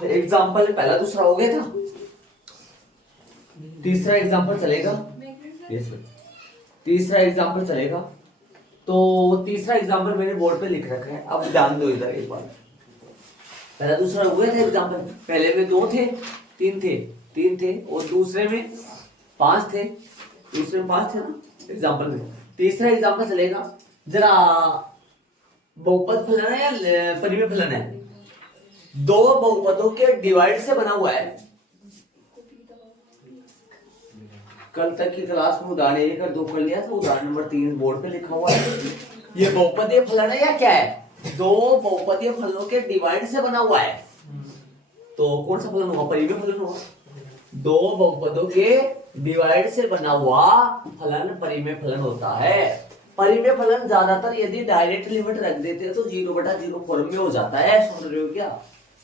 Example पहला दूसरा हो गया था, तीसरा एग्जाम्पल चलेगा। यस सर, तीसरा एग्जाम्पल चलेगा। तो तीसरा एग्जाम्पल मैंने बोर्ड पे लिख रखा है, अब ध्यान दो इधर एक बार। पहला दूसरा हुए थे एग्जाम्पल, पहले में 2 थे, 3 थे और दूसरे में 5 थे, दूसरे में 5 थे ना एग्जाम्पल में। तीसरा एग्जाम्पल चलेगा, जरा बहुपद फलन है या परिमेय फलन है, दो बहुपदों के डिवाइड से बना हुआ है। कल तक की क्लास में उदाहरण 1 और 2 कर लिया था, उदाहरण नंबर 3 बोर्ड पे लिखा हुआ है। ये बहुपदीय फलन है या क्या है, दो बहुपदीय फलनों के डिवाइड से बना हुआ है। तो कौन सा फलन होगा, परिमेय फलन होगा। दो बहुपदों के डिवाइड से बना हुआ फलन परिमेय फलन होता है। परिमेय फलन ज्यादातर यदि डायरेक्ट लिमिट रख देते हैं तो 0/0 फॉर्म में हो जाता है। सुन रहे हो क्या,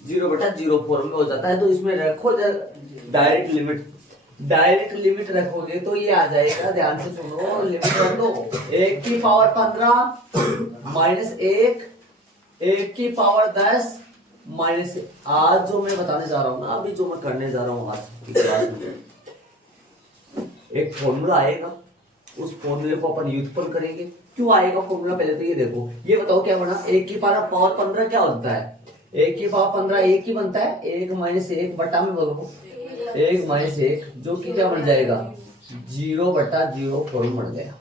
0/0 फॉर्म में हो जाता है। तो इसमें रखो डायरेक्ट लिमिट, डायरेक्ट लिमिट रखोगे तो ये आ जाएगा, ध्यान से सुनो, लिमिट रख दो 1 की पावर 15 माइनस 1, 1 की पावर 10 माइनस। आज जो मैं बताने जा रहा हूं ना, अभी जो मैं करने जा रहा हूं आज की क्लास में, एक फॉर्मूला आएगा, उस फॉर्मूले को अपन व्युत्पन्न करेंगे। क्यों आएगा फॉर्मूला, पहले तो ये देखो, ये बताओ क्या बना, 1 की पावर 15 क्या होता है, 1 की पावर 15 1 ही बनता है, 1 माइनस 1 बटा में बोलो 1 माइनस 1, जो कि क्या बन जाएगा 0/0 फॉर्म बन गया।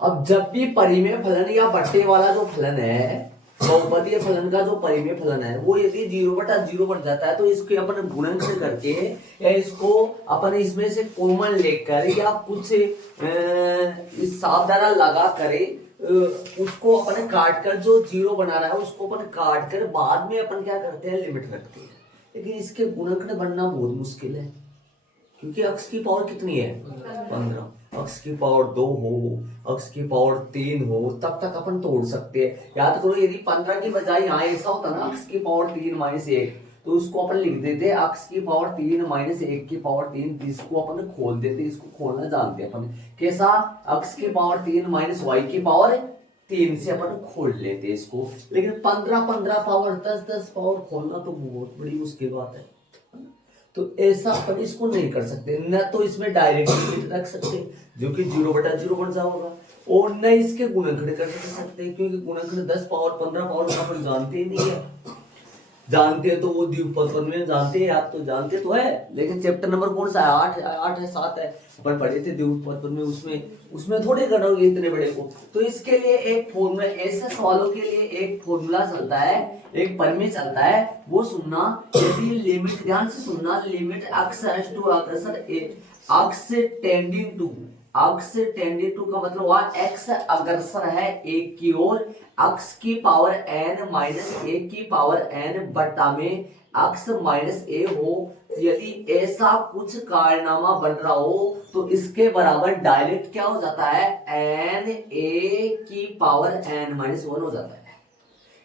अब जब भी परिमेय फलन या बट्टे वाला जो फलन है, बहुपदीय फलन का जो परिमेय फलन है, वो यदि 0/0 बन जाता है तो इसके अपन गुणन से करके या इसको अपन इसमें से कॉमन लेकर या कुछ इस सावधाना लगा करे उसको अपन काट कर जो 0 बना रहा है उसको अपन काट कर बाद में अपन क्या करते हैं, लिमिट रखते हैं। लेकिन इसके गुणनखंड बनना बहुत मुश्किल है, क्योंकि अक्ष की पावर कितनी है 15, अक्ष की पावर 2 हो, अक्ष की पावर 3 हो, तब तक अपन तोड़ सकते हैं। याद करो, यदि 15 की बजाय यहाँ ऐसा होता ना, अक्ष की पावर 3 माइनस 1, तो उसको अपन लिख देते अक्ष की पावर 3 माइनस 1 की पावर 3, इसको अपन खोल देते, इसको खोलना जानते हैं अपन कैसा, अक्ष की पावर 3 माइनस वाई की पावर 3 से अपन खोल लेते इसको। लेकिन 15 पावर 10 पावर खोलना तो बहुत बड़ी मुश्किल बात है। तो ऐसा अपन इसको नहीं कर सकते, न तो इसमें डायरेक्ट लिमिट रख सकते जो कि 0/0 बन जाएगा, और न इसके गुणनखंड कर सकते, क्योंकि गुणनखंड 10 पावर 15 पावर अपन जानते ही नहीं है। जानते हैं तो वो द्विपद में जानते हैं, आप तो जानते तो है, लेकिन चैप्टर नंबर कौन सा है, 8 है 7 है, अपन पढ़े थे द्विपद में, उसमें थोड़े करोगे इतने बड़े को। तो इसके लिए एक फॉर्मूला, ऐसे सवालों के लिए एक फॉर्मूला चलता है, एक परिमेय चलता है, वो सुनना। यदि लिमिट, ध्यान से सुनना, लिमिट अक्ष टू अग्रसर, अक्ष टेंडिंग टू, अक्ष टेंडिंग टू का मतलब हुआ एक्स अग्रसर है 1 की ओर, अक्ष की पावर n माइनस 1 की पावर n बटा में अक्ष माइनस a हो। यदि ऐसा कुछ कारनामा बन रहा हो तो इसके बराबर डायरेक्ट क्या हो जाता है, n a की पावर n माइनस 1 हो जाता है।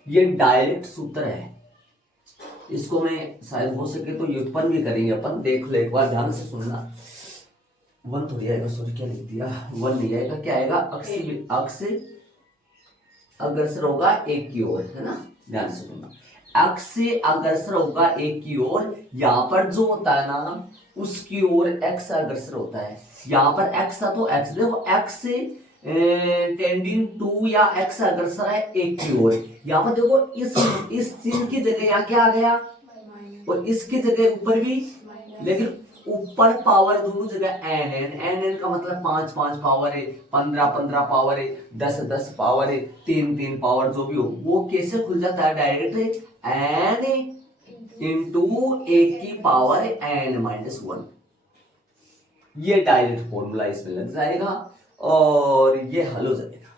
ये डायरेक्ट सूत्र है, इसको मैं शायद हो सके तो व्युत्पन्न भी करेंगे अपन, देख लो एक बार ध्यान से सुनना। 1 थोड़ी आएगा, सॉरी क्या लिख दिया, 1 नहीं आएगा, क्या आएगा, अक्ष अग्रसर होगा 1 की ओर, है ना, ध्यान से सुनना, अक्ष से अग्रसर होगा 1 की ओर। यहाँ पर जो होता है ना उसकी ओर x अग्रसर होता है, यहाँ पर x था तो x, देखो x से टेंडिंग टू या x अग्रसर है 1 की ओर। यहाँ पर देखो इस चिन्ह की जगह यहाँ क्या आ गया, और इसकी जगह ऊपर भी, लेकिन ऊपर पावर दोनों जगह n का मतलब 5 पावर है, 15 पावर है, 10 पावर है, 3 पावर, जो भी हो वो कैसे खुल जाता है, डायरेक्ट n इंटू 1 की पावर n माइनस 1। ये डायरेक्ट फॉर्मूला इसमें लग जाएगा और ये हल हो जाएगा।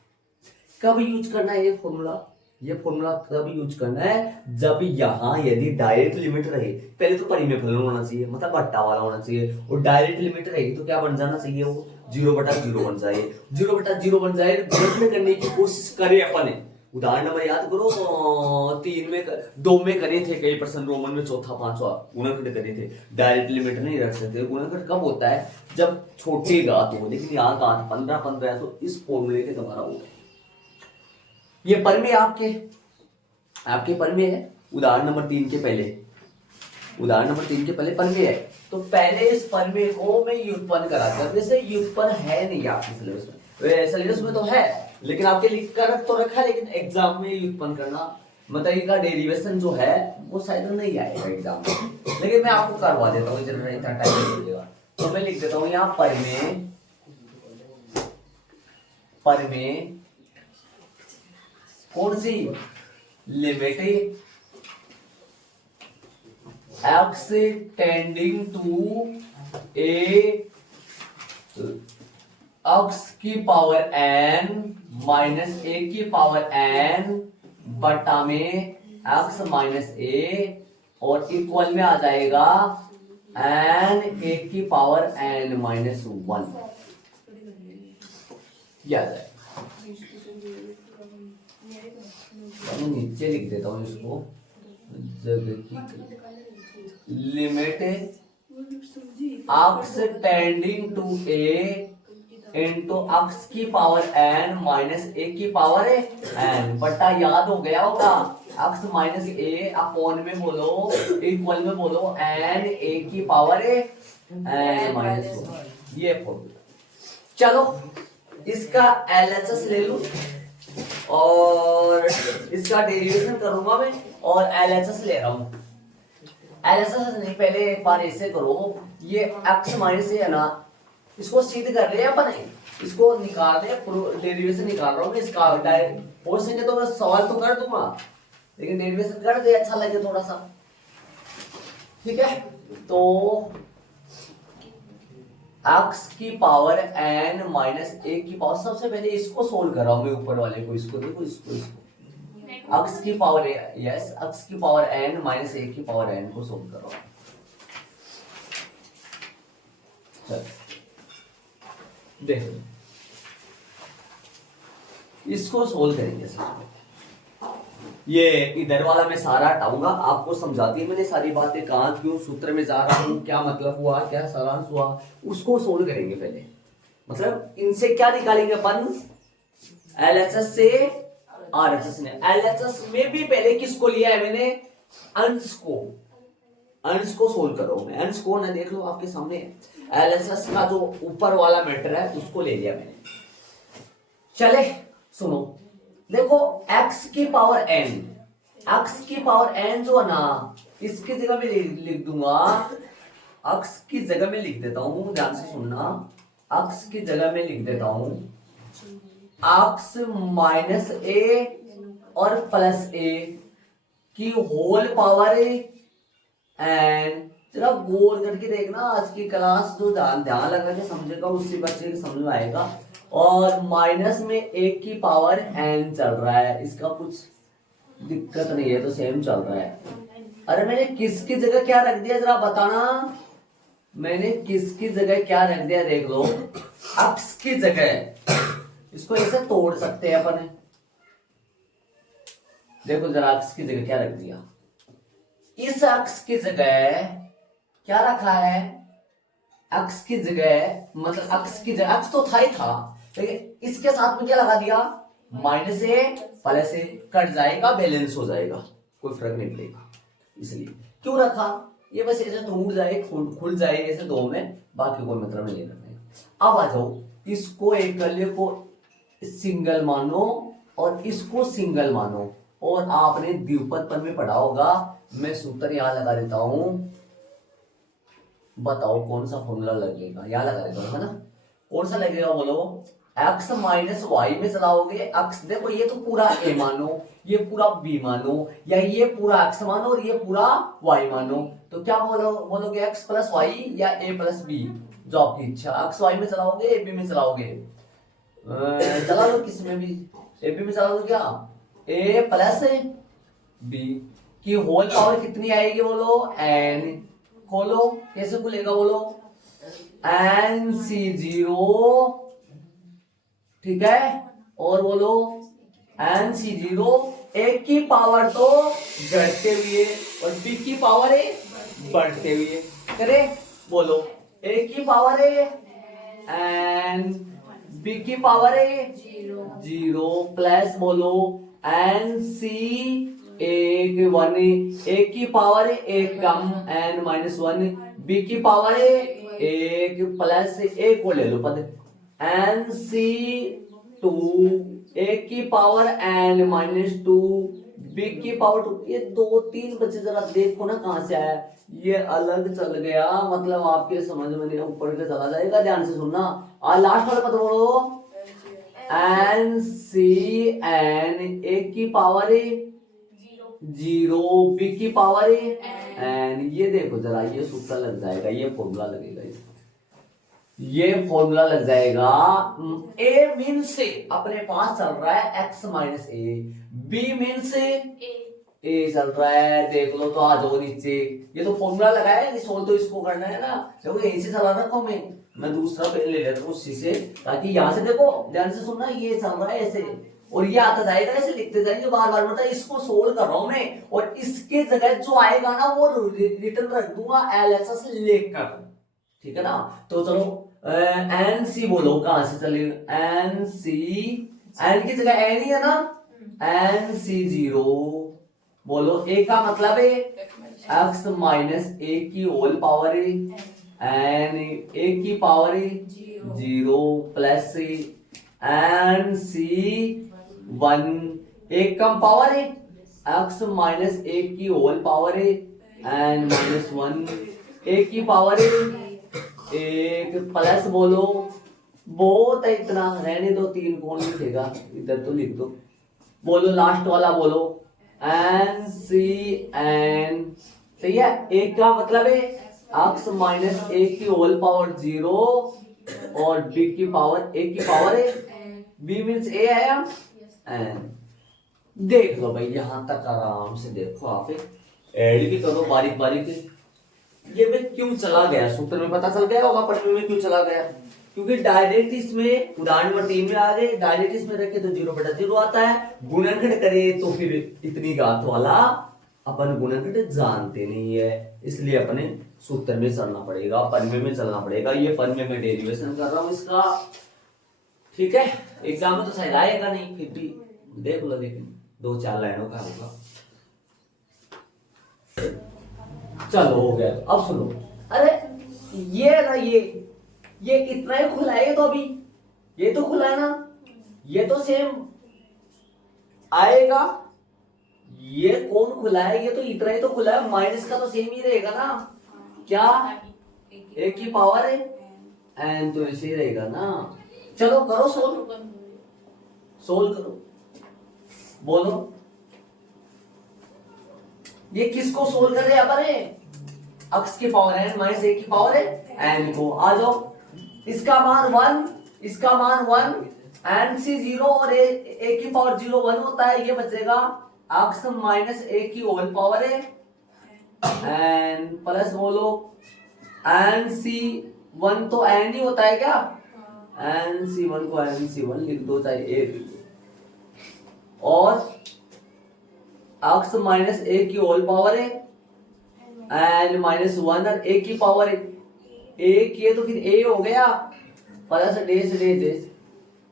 कब यूज करना है ये फॉर्मूला, ये फॉर्मूला तब यूज करना है जब यहाँ यदि डायरेक्ट लिमिट रहे, पहले तो परिमेय फलन होना चाहिए, मतलब बट्टा वाला होना चाहिए, और डायरेक्ट लिमिट रहेगी तो क्या बन जाना चाहिए, वो 0/0 बन जाए, 0/0 बन जाए। गुणनखंड करने की कोशिश करें अपन, उदाहरण नंबर याद करो 2 में करे थे कई प्रश्न, रोमन में 4था 5वां गुणनखंड करे थे। डायरेक्ट लिमिट नहीं रख सकते, गुणनखंड कब होता है जब छोटे घात हो, लेकिन यहाँ घात 15 है तो इस फॉर्मूले के द्वारा हो। ये परिमेय आपके परिमेय है, उदाहरण नंबर 3 के पहले, उदाहरण नंबर 3 के पहले परमेय है, तो पहले इस परमेय को मैं व्युत्पन्न कराता हूं। वैसे व्युत्पन्न है नहीं आपके सिलेबस में, सिलेबस में तो है लेकिन आपके लिख कर तो रखा है, लेकिन एग्जाम में व्युत्पन्न करना मतलब इनका डेरिवेशन जो है वो शायद नहीं आएगा एग्जाम में, लेकिन मैं आपको करवा देता हूँ, इतना टाइम नहीं लगेगा। तो मैं लिख देता हूँ यहाँ परमेय, परमेय कौन सी, limit x tending to a x की पावर n माइनस a की पावर n बटा में x माइनस a और इक्वल में आ जाएगा n a की पावर n माइनस 1, यह आ जाएगा। मैं नीचे लिख देता हूँ इसको, जगह की limit x tending to a into x की पावर n माइनस a की पावर n बटा, याद हो गया होगा, x माइनस a अपॉन में बोलो, इक्वल में बोलो n a की पावर n माइनस 1, ये फॉर्मूला। चलो इसका LHS ले लूं और इसका डेरिवेशन करूंगा मैं, और LHS ले रहा हूं। LHS नहीं, पहले एक बार ऐसे करो, ये x माइनस है ना, इसको सिद्ध कर रहे हैं अपन, इसको निकाल रहे हैं, डेरिवेशन निकाल रहा हूं मैं इसका। हो सके तो मैं सवाल तो कर दूंगा, लेकिन डेरिवेशन कर दे, अच्छा लगे थोड़ा सा, ठीक है। तो x की पावर n माइनस a की पावर, सबसे पहले इसको सोल्व कर रहा हूं मैं, ऊपर वाले को, इसको देखो, इसको x की पावर यस x की पावर n माइनस a की पावर n को सोल्व कर रहा हूं। देखो इसको सोल्व करेंगे सर, ये इधर वाला मैं सारा हटाऊंगा, आपको समझाती है मैंने सारी बातें, कहां क्यों सूत्र में जा रहा हूं, क्या मतलब हुआ, क्या सारांश हुआ, उसको सोल्व करेंगे पहले। मतलब इनसे क्या निकालेंगे अपन, LHS से RHS ने। LHS में भी पहले किसको लिया है मैंने, अंश को, अंश को सोल्व करो, मैं अंश को ना देख लो आपके सामने, LHS का जो ऊपर वाला मैटर है उसको ले लिया मैंने। चले सुनो, देखो x की पावर n, x की पावर n जो है ना, इसकी जगह में लिख दूंगा, x की जगह में लिख देता हूं, ध्यान से सुनना, x की जगह में लिख देता हूं x माइनस a और प्लस a की होल पावर n। जरा गौर करके देखना, आज की क्लास जो ध्यान लगा के समझेगा उसी बच्चे के समझ में आएगा। और माइनस में एक की पावर n चल रहा है, इसका कुछ दिक्कत नहीं है, तो सेम चल रहा है। अरे मैंने किसकी जगह क्या रख दिया जरा बताना, मैंने किसकी जगह क्या रख दिया देख लो, x की जगह, इसको ऐसे तोड़ सकते हैं अपन, देखो जरा x की जगह क्या रख दिया, इस x की जगह क्या रखा है, x की जगह, मतलब x की जगह, x तो था ही था, लेकिन इसके साथ में क्या लगा दिया, माइनस ए प्लस ए, कट जाएगा बैलेंस हो जाएगा, कोई फर्क नहीं पड़ेगा, इसलिए क्यों रखा, ये बस ऐसे टूट जाए, खुल जाए ऐसे दो में, बाकी कोई मतलब नहीं रखना। अब आ जाओ, इसको एकल्य को सिंगल मानो और इसको सिंगल मानो, और आपने द्विपद पद में पढ़ा होगा, मैं सूत्र यहां लगा देता हूं, बताओ कौन सा फॉर्मूला लगेगा, यहां लगा देता हूं, है ना, कौन सा लगेगा बोलो, x माइनस वाई में चलाओगे, x देखो ये तो पूरा a मानो, ये पूरा b मानो, या ये पूरा x मानो और ये पूरा y मानो, तो क्या बोलोगे x प्लस वाई या a प्लस b, जो आपकी इच्छा, x y में चलाओगे a b में चलाओगे, चला लो किस में भी, a b में चला दो, क्या a प्लस b की होल पावर कितनी आएगी बोलो, n, खोलो कैसे खुलेगा बोलो, NC0, ठीक है, और बोलो NC0, एक की पावर तो घटते हुए और b की पावर है बढ़ते हुए, करे बोलो, a की पावर है एन, b की पावर है 0 प्लस बोलो NC, a एक 1 a की पावर एक कम n माइनस 1 b की पावर एक प्लस एक को ले लो पद n c 2 a की पावर n माइनस 2 b की पावर 2। ये दो तीन बच्चे जरा देखो ना कहां से आया, ये अलग चल गया मतलब आपके समझ में नहीं, ऊपर के चला जाएगा। ध्यान से सुनना और लास्ट वाला पद बोलो एन सी एन ए की पावर जीरो बी की पावर एन। ये देखो जरा ये सूत्र लग जाएगा, ये फॉर्मूला लगेगा इसका, ये फॉर्मूला लग जाएगा। ए मीन से अपने पास चल रहा है x माइनस ए, बी मीन से ए चल रहा है, देख लो तो आ जाओ नीचे। ये तो फॉर्मूला लगाया है, सोल्व तो इसको करना है ना। देखो यहीं से चला रखा हूं मैं दूसरा पेन ले लेता हूँ उसी से, ताकि यहाँ से देखो ध्यान से सुनना, ये चल रहा है ऐसे और ये आता जाएगा ऐसे, लिखते जाएंगे बार बार, मतलब इसको सोल्व कर रहा हूं मैं, और इसके जगह जो आएगा ना वो रिटर्न रख दूंगा LHS लेकर, ठीक है ना। तो चलो एन सी बोलो कहां से चलेगा, एन सी एन की जगह एन ही है ना, एन सी जीरो बोलो, ए का मतलब है एक्स माइनस ए की होल पावर है एन ए की पावर है जीरो प्लस एन सी 1 एक कम पावर है एक्स माइनस ए की होल पावर है एन माइनस 1 ए की पावर है एक प्लस बोलो, बहुत है इतना रहने दो, तीन कौन लिखेगा, इधर तो लिख दो। बोलो लास्ट वाला बोलो एन सी एन, सही है। एक का मतलब है एक्स माइनस ए की होल पावर जीरो और बी की पावर ए की पावर है, बी मीन्स ए है एन। देख लो भाई यहां तक आराम से देखो, आप ऐड भी करो बारीक बारीक। ये मैं क्यों चला गया सूत्र में पता चल गया होगा, पढ़ने में क्यों चला गया, क्योंकि डायरेक्ट इसमें उदाहरण नंबर 3 में आ गए, डायरेक्ट इसमें रखे तो 0/0 आता है, गुणनखंड करे तो फिर इतनी घात वाला अपन गुणनखंड जानते नहीं है, इसलिए अपने सूत्र में चलना पड़ेगा, पन्ने में चलना पड़ेगा। ये पन्ने में डेरिवेशन कर रहा हूं इसका, ठीक है। एग्जाम में तो शायद आएगा नहीं, फिर भी देख लो, लेकिन 2-4 लाइनों का होगा। चलो हो गया। अब सुनो, अरे ये ना ये इतना ही खुला है, तो अभी ये तो खुला है ना, ये तो सेम आएगा। ये कौन खुला है, ये तो इतना ही तो खुला है, माइनस का तो सेम ही रहेगा ना, क्या एक की पावर है एन, तो ऐसे ही रहेगा ना। चलो करो सोल्व करो, बोलो ये किसको सोल्व कर रहे हैं अपन, x की पावर n माइनस a की पावर n को। आ जाओ, इसका मान 1, इसका मान 1, n c 0 और a की पावर 0 1 होता है, ये बचेगा x माइनस a की होल पावर है n प्लस बोलो n c 1 तो n ही होता है क्या, n c 1 को n c 1 लिख दो, चाहे a लिख दो, और x माइनस a की होल पावर है एन माइनस 1 और a की पावर एक ये तो फिर a हो गया, प्लस डेस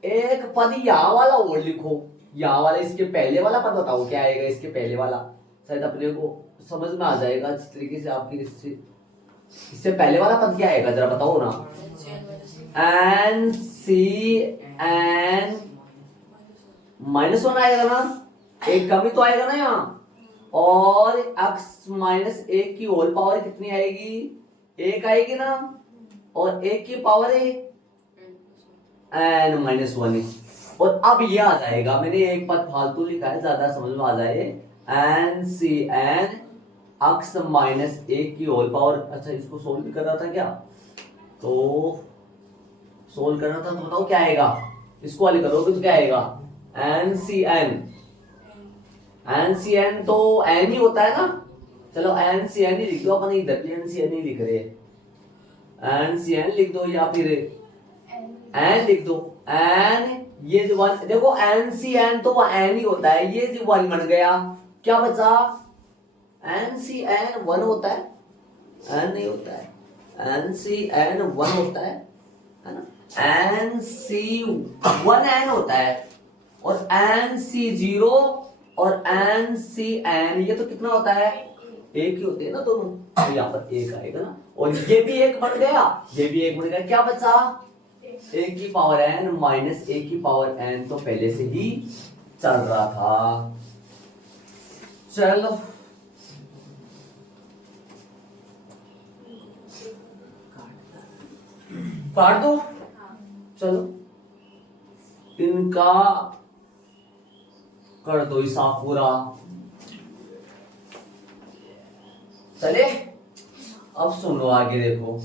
एक पद यहाँ वाला और लिखो, यहाँ वाला इसके पहले वाला पद बताओ क्या आएगा, इसके पहले वाला शायद अपने को समझ में आ जाएगा जिस तरीके से आपकी इससे पहले वाला पद क्या आएगा जरा बताओ ना, एन सी एन माइनस 1 आएगा ना, एक कमी तो आएगा ना यहाँ, और x माइनस ए की होल पावर कितनी आएगी, एक आएगी ना, और एक की पावर है n माइनस 1। और अब ये आ जाएगा, मैंने एक पद फालतू लिखा है ज्यादा समझ में आ जाए, N C N x minus A की होल पावर। अच्छा इसको सोल्व भी कर रहा था क्या, तो सोल्व करना था तो बताओ क्या आएगा, इसको वाले करोगे तो क्या आएगा, एन सी एन तो एन ही होता है ना, चलो एन सी एन ही लिख दो, अपन इधर भी एन सी एन ही लिख रहे हैं, एन सी एन लिख दो या फिर एन लिख दो, एन ये जो वन देखो एन सी एन तो वो एन ही होता है, ये जो 1 बन गया, क्या बचा, एन सी एन 1 होता है, एन नहीं होता है, एन सी एन 1 होता है ना, एन सी 1 एन होता है, और एन सी 0 और एन सी एन, ये तो कितना होता है, एक ही होते हैं ना दोनों, तो यहाँ पर एक आएगा ना, और ये भी एक बन गया, ये भी एक बन गया, क्या बचा, ए की पावर एन माइनस ए की पावर एन, तो पहले से ही चल रहा था। चलो काट दो, चलो इनका कर दो हिसाब पूरा, चले। अब सुनो आगे देखो,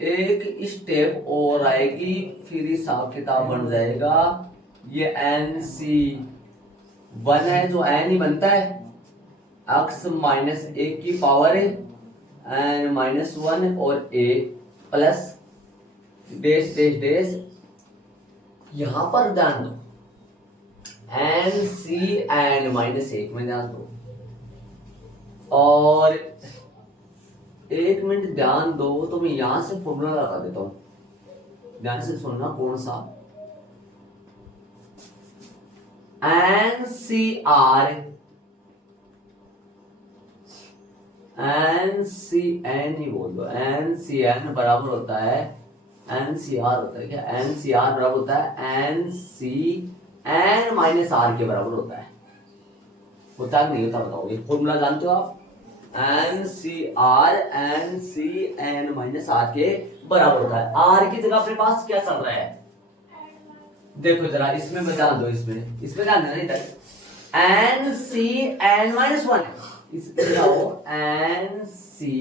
एक स्टेप और आएगी, फिर हिसाब किताब बन जाएगा। ये एन सी वन है, जो एन ही बनता है, एक्स माइनस ए की पावर है एन माइनस वन, और ए प्लस डेश डेश डेश, यहां पर ध्यान दो, एन सी एन माइनस एक में ध्यान दो, और एक मिनट ध्यान दो, तो मैं यहां से फॉर्मूला लगा देता हूं, ध्यान से सुनना, कौन सा, N C R, N C N ही बोल दो, एन सी एन बराबर होता है, एन सी आर होता है क्या, एन सी आर बराबर होता है N C N minus R के बराबर होता है नहीं होता, बताओ, ये फॉर्मूला जानते हो आप, N C N minus R के बराबर होता है। आर की जगह अपने पास क्या चल रहा है, देखो जरा, इसमें बता दो, इसमें ध्यान देना, इधर N C N minus one, इसमें जाओ N C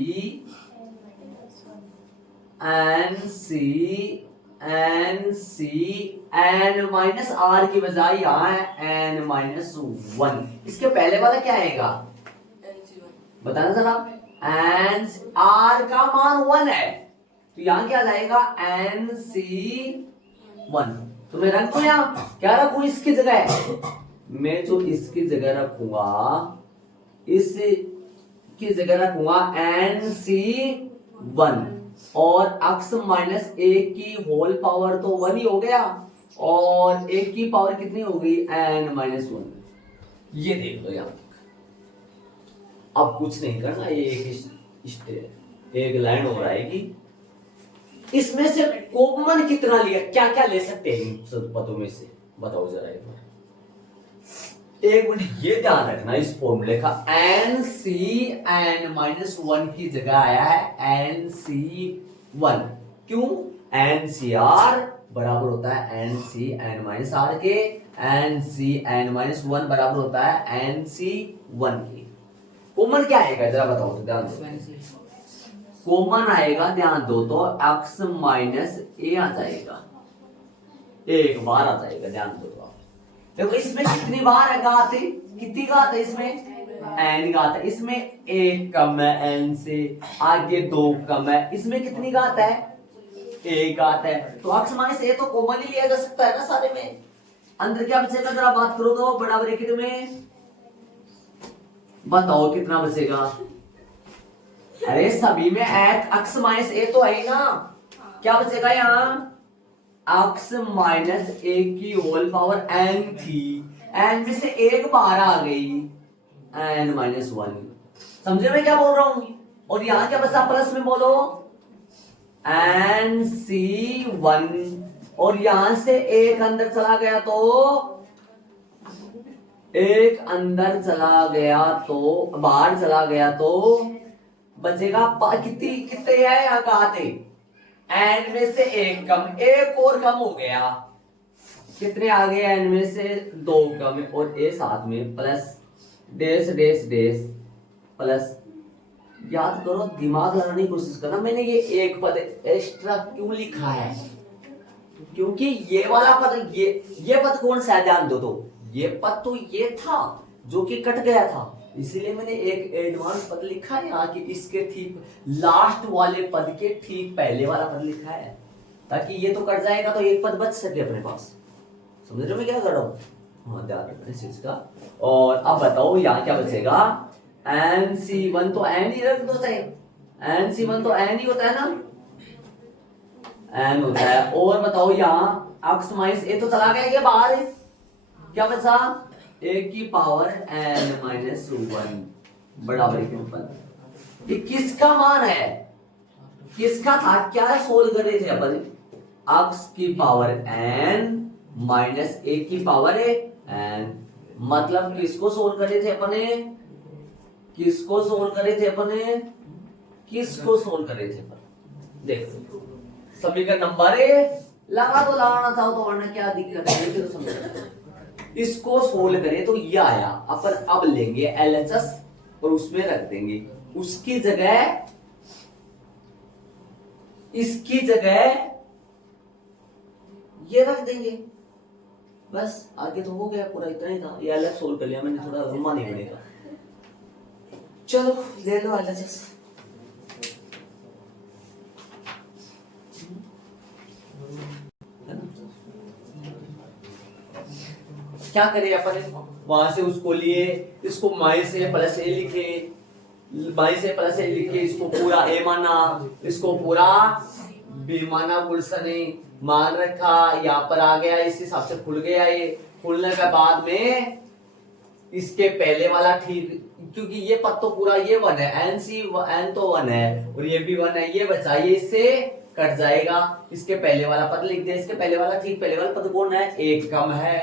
N minus R की बजाय यहाँ है एन माइनस वन, इसके पहले वाला क्या आएगा बताना जरा, एन आर का मान वन है, तो यहाँ क्या जाएगा एन सी वन, तो मैं रखूं यहाँ क्या रखूं, इसकी जगह मैं जो इसकी जगह रखूंगा, इसकी जगह रखूंगा एन सी वन, और एक्स माइनस ए की होल पावर तो वन ही हो गया, और ए की पावर कितनी हो गई एन माइनस वन, ये देख लो यहाँ, अब कुछ नहीं करना, ये एक लाइन और आएगी, इसमें से कॉमन कितना लिया, क्या क्या ले सकते हैं इन सब पदों में से, बताओ जरा एक बार, एक मिनट ये ध्यान रखना, इस फॉर्मूले का N C N minus one की जगह आया है एन सी वन, क्यों, एन सी आर बराबर होता है N C N minus R के, N C N minus one बराबर होता है एन सी वन के, कॉमन क्या आएगा जरा बताओ तो, ध्यान दो, कॉमन आएगा ध्यान दो तो एक्स माइनस ए आ जाएगा, एक बार आ जाएगा, ध्यान दो तो आप देखो, इसमें कितनी बार है घात, कितनी घात है इसमें, एन घात है, इसमें एक कम है एन से, आगे दो कम है, इसमें कितनी घात है, एक घात है, तो एक्स माइनस ए तो कॉमन ही लिया जा सकता है ना सारे में, अंदर क्या बचेगा जरा बात करो तो, बड़ा ब्रैकेट में बताओ कितना बचेगा, अरे सभी में एक्स माइनस ए तो है ना, क्या बचेगा यहाँ, एक्स माइनस ए की होल पावर एन थी, एन में से एक बाहर आ गई एन माइनस वन, समझे मैं क्या बोल रहा हूं, और यहां क्या बचा प्लस में बोलो एन सी वन, और यहां से एक अंदर चला गया तो, एक अंदर चला गया तो, बाहर चला गया तो बचेगा कितने है यहाँ कहते, एन में से एक कम, एक और कम हो गया, कितने आ गए एन में से दो कम, और ए साथ में plus dash dash dash plus, याद करो, दिमाग लगाने की कोशिश करना, मैंने ये एक पद एक्स्ट्रा क्यों लिखा है, क्योंकि ये वाला पद, ये पद कौन सा है ध्यान दो तो, ये पद तो ये था जो कि कट गया था, इसीलिए मैंने एक एडवांस पद लिखा है यहाँ की, इसके ठीक लास्ट वाले पद के ठीक पहले वाला पद लिखा है, ताकि ये तो कट जाएगा तो एक पद बच सके अपने पास, समझ रहे हो मैं क्या कर रहा हूँ, हाँ ध्यान रखना इस चीज का। और अब बताओ यहाँ क्या बचेगा, एन सी वन तो एन ही रख दो, सही, एन सी वन तो एन ही होता है ना, एन होता है, और बताओ यहाँ x माइनस ए तो चला गया, ये बाहर है, क्या बचा a की पावर n माइनस 1 बराबर के ऊपर। ये किसका मान है, किसका था, क्या सोल्व कर रहे थे अपन, x की पावर n माइनस a की पावर n, मतलब किसको सोल्व कर रहे थे अपने, किसको सोल्व कर रहे थे अपने, किसको सोल्व कर रहे थे अपन। देखो समीकरण नंबर लगा तो लगाना चाहो तो, वरना क्या दिक्कत है, तो समझ इसको सोल्व करें तो ये आया, अपन अब लेंगे LHS और उसमें रख देंगे, उसकी जगह इसकी जगह ये रख देंगे, बस आगे तो हो गया पूरा, इतना ही था, ये अलग सोल्व कर लिया मैंने, थोड़ा लंबा नहीं बनेगा। चलो ले लो LHS। क्या करें अपन, वहां से उसको लिए, इसको माइनस ए प्लस ए लिखे, माइनस ए प्लस ए लिखे, इसको पूरा ए माना, इसको पूरा बी माना, गुलशन ने मान रखा, यहाँ पर आ गया, इस हिसाब से खुल गया, ये खुलने के बाद में इसके पहले वाला ठीक, क्योंकि ये पद तो पूरा ये 1 है, n तो 1 है और ये भी 1 है, ये बचा, ये इससे कट जाएगा, इसके पहले वाला पद लिख दिया, इसके पहले वाला ठीक, पहले वाला पद कौन है, एक कम है,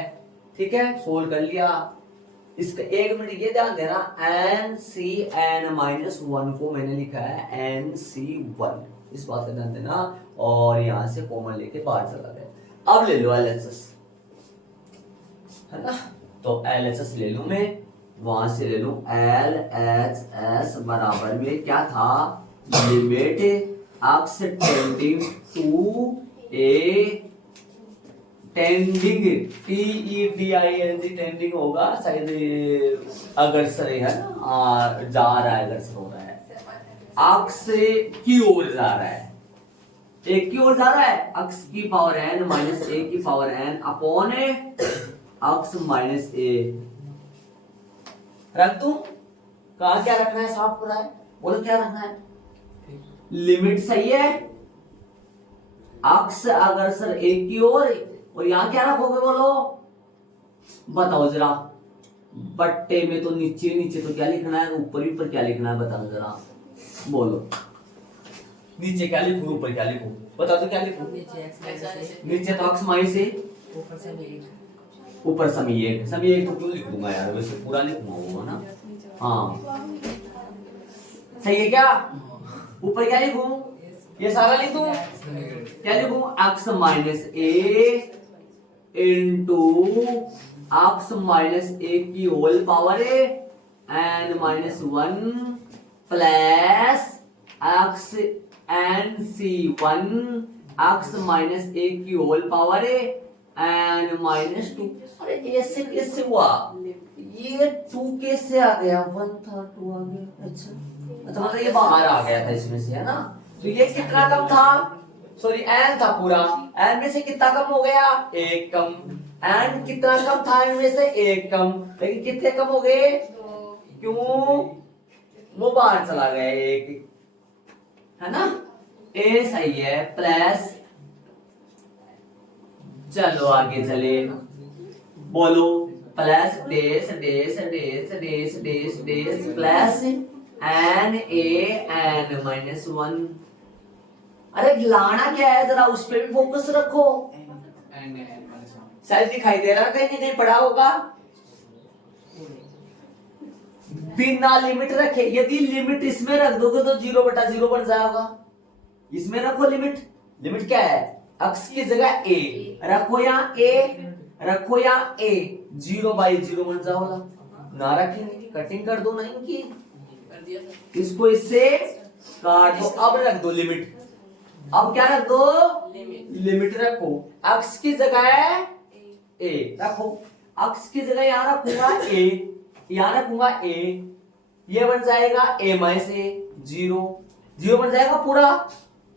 ठीक है, सोल्व कर लिया। इसका एक मिनट ये ध्यान देना, n माइनस 1 को मैंने लिखा है NC1, इस बात का ध्यान देना, और यहां से कॉमन लेके बाहर चला गया। अब ले लो LHS, है ना, तो LHS ले लूं मैं, वहां से ले लूं LHS बराबर में क्या था, limit x tending to a, tending TEDING tending होगा शायद, अग्रसर है ना, जा रहा है, अग्रसर हो रहा है, x की ओर जा रहा है, एक की ओर जा रहा है, x की पावर n माइनस a की power n upon x minus a रख दूं, कहा क्या रखना है, साफ पूरा है, बोलो क्या रखना है, लिमिट सही है, x अग्रसर a की ओर, और यहां क्या रखोगे बोलो, बताओ जरा, बट्टे में तो नीचे नीचे तो क्या लिखना है, ऊपर क्या लिखना है, बताओ जरा, बोलो नीचे क्या लिखूं, ऊपर क्या लिखूं, बताओ तो क्या लिखूं, नीचे तो x माइनस a, ऊपर समी एक तो क्यों लिख दूंगा यार, वैसे पूरा लिखूंगा वो ना, हाँ सही है क्या, ऊपर क्या लिखूं, ये सारा लिख दूं, क्या लिखूं, x minus a into x minus a की whole power n minus 1 plus x NC1 x minus a की होल पावर n माइनस 2। अरे ऐसे कैसे हुआ, ये 2 कैसे आ गया, 1 था 2 आ गया, अच्छा मतलब ये बाहर आ गया था इसमें से, है ना, तो ये कितना कम था, सॉरी n था पूरा, n में से कितना कम हो गया, एक कम, n कितना कम था, इनमें से एक कम, लेकिन कितने कम हो गए, क्यों, वो बाहर चला गया एक, है ना, a सही है, प्लस, चलो आगे चले, बोलो, plus dash dash dash dash dash dash plus n minus 1, अरे लाना क्या है, जरा उस पे भी फोकस रखो, शायद दिखाई दे रहा, कहीं नहीं पढ़ा होगा, बिना लिमिट रखे, यदि लिमिट इसमें रख दोगे तो 0/0 बन जाएगा, इसमें रखो लिमिट, लिमिट क्या है, x की जगह a रखो, या a रखो, या a 0/0 बन जाएगा, ना रखेंगे कटिंग कर दो ना इनकी, इसको इससे काट दो, अब रख दो लिमिट, अब क्या रख दो, लिमिट रखो, x की जगह a रखो, x की जगह यहां रखूंगा a, यहां रखूंगा a, ये बन जाएगा a माइनस a, 0 बन जाएगा पूरा,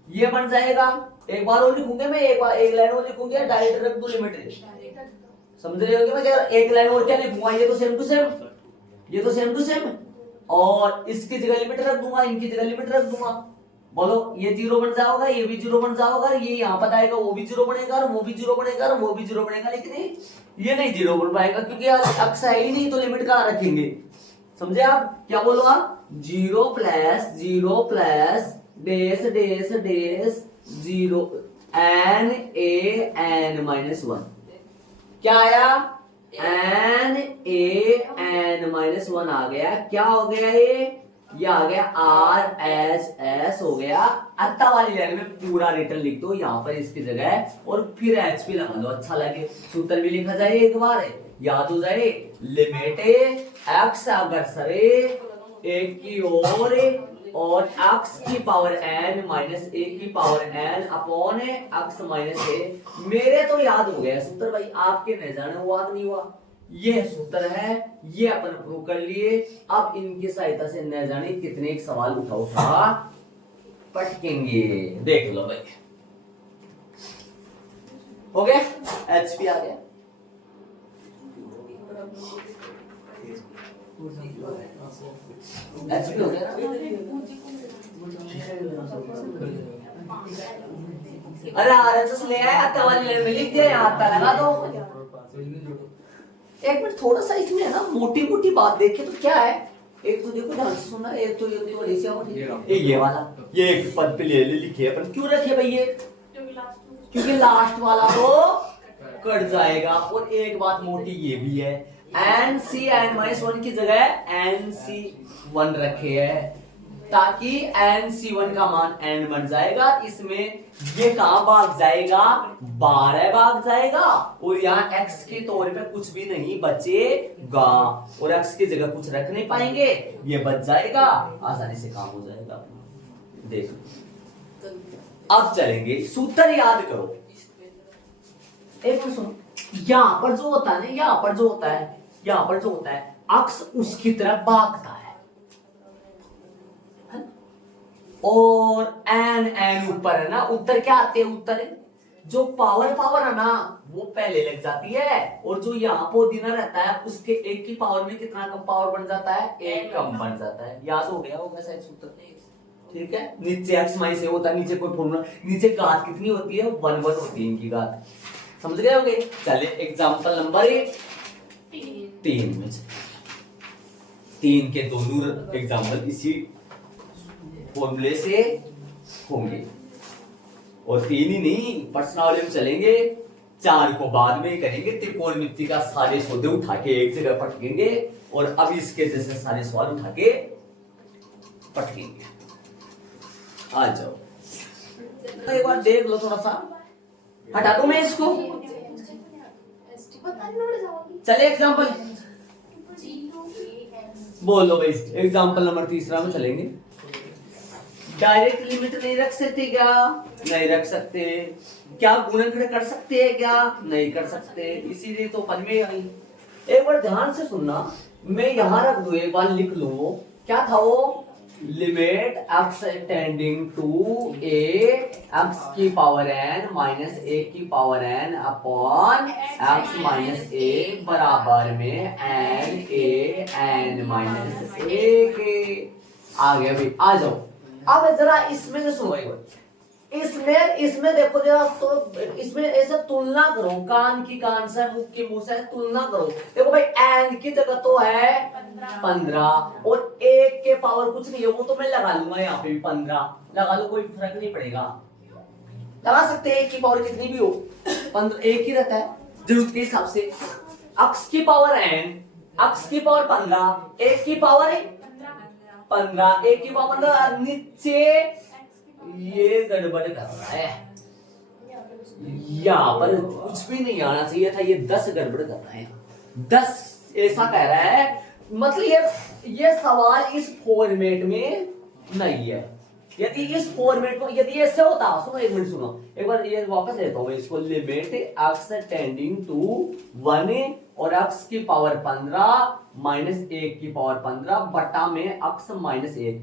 ये बन जाएगा, एक बार और लिखूंगे मैं, एक बार एक लाइन और लिखूंगी, डायरेक्ट रख दो लिमिट, समझ रहे हो कि मैं क्या, एक लाइन और क्या लिखूंगा, ये तो सेम टू सेम, ये तो सेम टू सेम, और इसकी जगह लिमिट रख दूंगा, इनकी जगह लिमिट रख दूंगा, बोलो ये 0 बन जाएगा, ये भी 0 बन जाएगा, ये यहाँ पर आएगा, वो भी 0 बनेगा, और वो भी 0 बनेगा, और वो भी 0 बनेगा, लेकिन ये नहीं 0 बन पाएगा क्योंकि यार अक्स है ही नहीं, तो लिमिट कहाँ रखेंगे? समझे आप? क्या बोलो आप? 0 plus dash dash dash 0 n a n minus 1 क्या आया? n a n माइनस 1 आ गया। क्या हो गया ये आ गया r h s हो गया। अत्ता वाली लाइन में पूरा रिटर्न लिख दो यहाँ पर इसकी जगह, और फिर h p लगा दो, अच्छा लगे। सूत्र भी लिखा जाए, एक बार याद हो जाए। लिमिट x अगर सरे एक की और x की पावर n माइनस a की power n upon x minus a। मेरे तो याद हो गया सूत्र भाई, आपके नहीं जाने हुआ नहीं हुआ। ये सूत्र है, ये अपन प्रूव कर लिए। अब इनकी सहायता से न जाने कितने एक सवाल उठा पटकेंगे, देख लो भाई। हो गया, HP आ गया। HP हो गया। अरे RHS ले आया, आता वाली लाइन में लिख दिया, यहाँ आता लगा दो। एक मिनट, थोड़ा सा इसमें है ना मोटी मोटी बात देखे तो क्या है। एक तो देखो ध्यान से सुनना, एक तो ये वाला ये एक पद पे ले लिखे अपन, क्यों रखे भाई ये? क्योंकि लास्ट वाला तो कट जाएगा। और एक बात मोटी ये भी है, n-1 की जगह nc1 रखे है, ताकि nc1 का मान n बन जाएगा। इसमें ये कहां भाग जाएगा? 12 भाग जाएगा, और यहाँ x के तौर पे कुछ भी नहीं बचेगा, और x की जगह कुछ रख नहीं पाएंगे, ये बच जाएगा, आसानी से काम हो जाएगा। देखो अब चलेंगे, सूत्र याद करो। एक मिनट सुनो, यहाँ पर जो होता है ना, यहाँ पर जो होता है अक्स उसकी तरफ भागता है, और n ऊपर है ना, उत्तर क्या आते हैं? उत्तर जो पावर है ना वो पहले लग जाती है, और जो यहाँ पोदीना रहता है उसके एक की पावर में कितना कम पावर बन जाता है? एक कम बन जाता है। याद हो गया होगा शायद सूत्र, ठीक है। नीचे x माइनस a होता है, नीचे कोई फॉर्मूला, नीचे घात कितनी होती है? 1 1 होती है इनकी घात, समझ गए होंगे। चले एग्जांपल नंबर 3 में, 3 के दोनों एग्जांपल इसी फॉर्मूले से होंगे, और 3 ही नहीं प्रश्नावली में चलेंगे, 4 को बाद में करेंगे। त्रिकोणमिति का सारे सौदे उठा के एक जगह पटकेंगे, और अब इसके जैसे सारे सवाल उठा के पटकेंगे। आ जाओ, तो एक बार देख लो, थोड़ा सा हटा दो मैं इसको। चले एग्जांपल बोलो भाई, एग्जांपल नंबर 3 में चलेंगे। डायरेक्ट लिमिट नहीं रख सकते क्या? नहीं रख सकते। क्या गुणनखंड कर सकते हैं क्या? नहीं कर सकते, इसीलिए तो पद में आई। एक बार ध्यान से सुनना, मैं यहां रख दूं, एक बार लिख लो, क्या था वो? Limit x tending to a x की पावर n माइनस a की power n upon x minus a बराबर में n a n minus a के। आ गया भाई, आ जाओ। अब जरा इसमें से सुनो, इसमें देखो जरा, तो इसमें ऐसे तुलना करो, कान की कान से, मुख की मुंह से तुलना करो। देखो भाई, एन की जगह तो है 15, और एक के पावर कुछ नहीं है, वो तो मैं लगा लूंगा, यहाँ पे भी 15 लगा लो, कोई फर्क नहीं पड़ेगा, लगा सकते हैं। एक की पावर कितनी भी हो, 15 एक ही रहता है जरूरत के हिसाब से। x की पावर n, x की पावर 15, एक की पावर 15, एक की पावर 15, नीचे ये गड़बड़ कर रहा है, यहाँ पर कुछ भी नहीं आना चाहिए था, ये 10 गड़बड़ कर रहा है, 10 ऐसा कह रहा है। मतलब ये सवाल इस फॉर्मेट में नहीं है। यदि इस फॉर्मेट को, यदि ऐसे होता, सुनो एक मिनट सुनो, एक बार ये वापस लेता हूँ इसको। लिमिट x टेंडिंग टू 1 और x की पावर 15 माइनस 1 की पावर 15 बटा में x माइनस 1,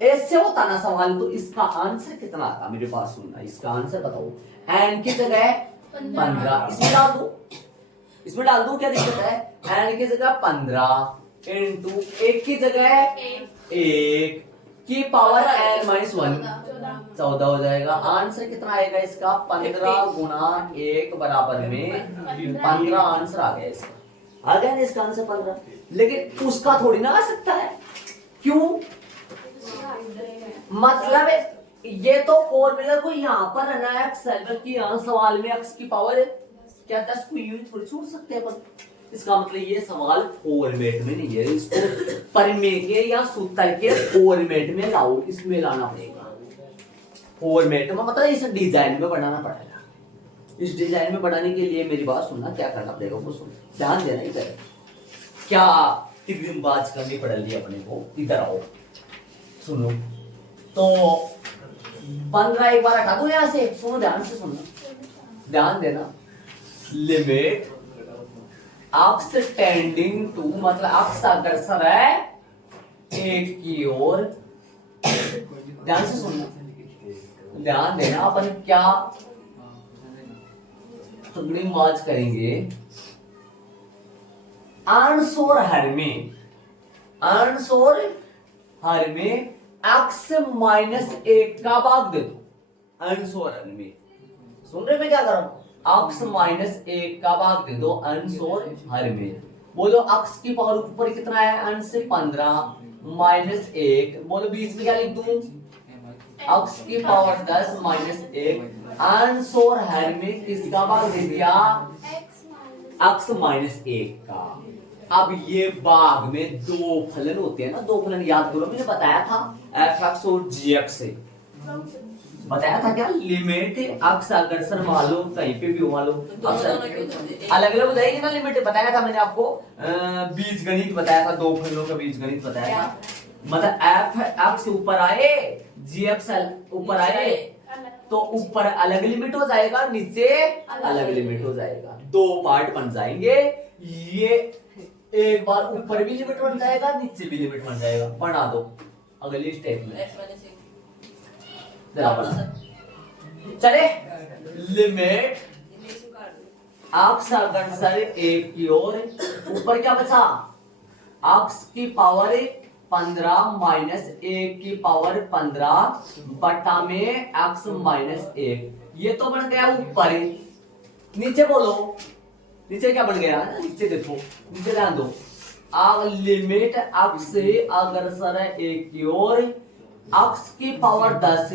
ऐसे होता ना सवाल, तो इसका आंसर कितना आता मेरे पास? सुनना, इसका आंसर बताओ। n की जगह 15, इसमें डाल दूं, क्या दिक्कत है? n की जगह 15 इंटू 1 की जगह 1 की पावर n माइनस 1, 14 हो जाएगा। आंसर कितना आएगा इसका? 15 गुना 1 बराबर में 15 आंसर आ गया इसका। आ गया ना इसका आंसर 15। लेकिन उसका थोड़ी ना आ सकता है। क्यों? मतलब ये तो फॉर्मूला को यहाँ पर है ना, एक्स है, बल्कि यहाँ सवाल में एक्स की पावर है, क्या 10 को यूं थोड़ी छोड़ सकते हैं अपन। इसका मतलब ये सवाल फॉर्मेट में नहीं है, इसको परिमेय के या सूत्र के फॉर्मेट में लाओ, इसमें लाना पड़ेगा। फॉर्मेट में मतलब इस डिजाइन में बनाना पड़ेगा। इस डिजाइन में बनाने के लिए मेरी बात सुनना, क्या करना पड़ेगा वो सुन, ध्यान देना। इधर क्या बात करनी पड़ेगी अपने को, इधर आओ सुनो। तो 15 एक बार हटा दो यहां से, सुनो ध्यान से सुनना, ध्यान देना। लिमिट एक्स टेंडिंग टू, मतलब एक्स अग्रसर है एक की ओर, ध्यान से सुनना, ध्यान देना। अपन क्या बात करेंगे, अंश और हर में, अंश और हर में x माइनस 1 का भाग दे दो। अंश और हर में, सुन रहे मैं क्या कर रहा हूं? x माइनस 1 का भाग दे दो अंश और हर में। बोलो x की पावर ऊपर कितना है? अंश 15 माइनस 1, बोलो बीच में क्या लिख दूं? x की पावर 10 माइनस 1। अंश और हर में किसका भाग दे दिया? x माइनस 1 का। अब ये भाग में दो फलन होते हैं ना, दो फलन याद करो, मैंने बताया था f(x) और g(x) से बताया था क्या? लिमिट x अग्रसर मान लो, कहीं पे भी मान लो, अलग अलग हो जाएगी ना लिमिट। बताया था मैंने आपको, बीज गणित बताया था, दो फलनों का बीज गणित बताया था। मतलब f(x) ऊपर आए, g(x) ऊपर आए, तो ऊपर अलग लिमिट हो जाएगा, नीचे अलग लिमिट हो जाएगा, दो पार्ट बन जाएंगे। ये एक बार ऊपर भी लिमिट बन जाएगा, नीचे भी लिमिट बन जाएगा। बना दो अगली स्टेप में, चले। लिमिट x अग्रसर एक की ओर, ऊपर क्या बचा? x की पावर 15 माइनस 1 की पावर 15 बटा में x माइनस 1, ये तो बन गया ऊपर। नीचे बोलो, नीचे क्या बन गया? नीचे देखो, नीचे ध्यान दो। लिमिट x से अग्रसर एक की ओर, x की पावर 10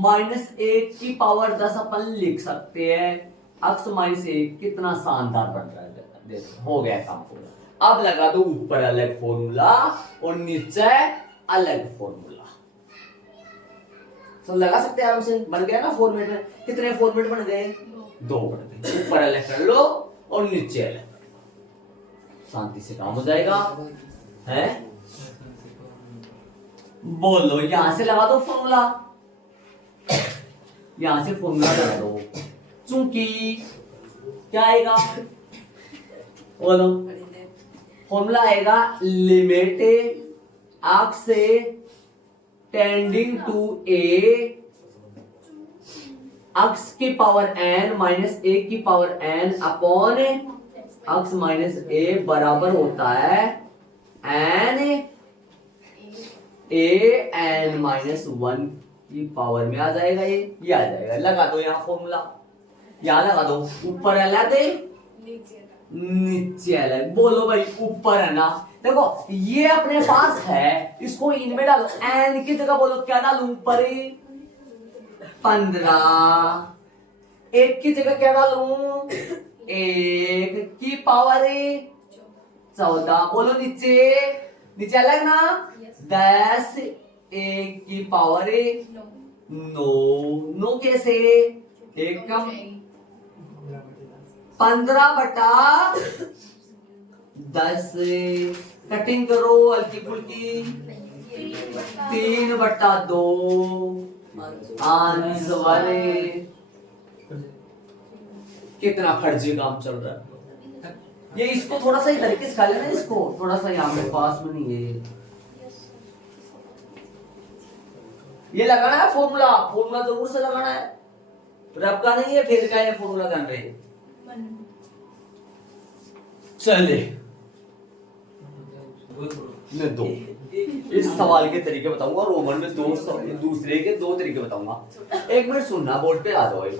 माइनस 1 की पावर 10 अपन लिख सकते हैं। x माइनस 1 कितना शानदार बन रहा है, देखो हो गया काम पूरा। अब लगा दो ऊपर अलग फॉर्मूला और नीचे अलग फॉर्मूला, तो लगा सकते हैं आराम से। बन गया ना फॉर्मेट में। कितने फॉर्मेट बन गए? दो बन गए। ऊपर अलग कर लो और नीचे अलग, शांति से काम हो जाएगा। है बोलो, यहां से लगा दो फॉर्मूला, यहां से फॉर्मूला लगा दो। चूंकि क्या आएगा? बोलो, फॉर्मूला आएगा लिमिट x से टेंडिंग टू a, x की पावर n माइनस 1 की power n upon x minus a बराबर होता है n a n माइनस 1 की पावर में आ जाएगा। ये आ जाएगा। लगा दो यहाँ फॉर्मूला, यहाँ लगा दो। ऊपर अलग नीचे अलग। बोलो भाई, ऊपर है ना, देखो ये अपने पास है, इसको इनमें डालो। n की जगह बोलो क्या डालूं? ऊपर 15, 1 की जगह क्या डालूं? 1 की पावर 14। बोलो नीचे, नीचे अलग ना, 10, 1 की पावर 9, 9 कैसे? 1 कम, 15 बटा 10, कटिंग करो हल्की फुल्की, 3 बटा 2 आंसर। कितना फर्जी काम चल रहा है ये। इसको थोड़ा सा ही तरीके से खा लेना, इसको थोड़ा सा यहाँ पे पास में नहीं है। ये लगाना है फॉर्मूला, फॉर्मूला जरूर से लगाना है, रब का नहीं है, फिर का है फॉर्मूला कर रहे। चले ले दो इस सवाल के तरीके बताऊंगा, रोमन में दूसरे के दो तरीके बताऊंगा। एक मिनट सुनना, बोर्ड पे आ जाओ एक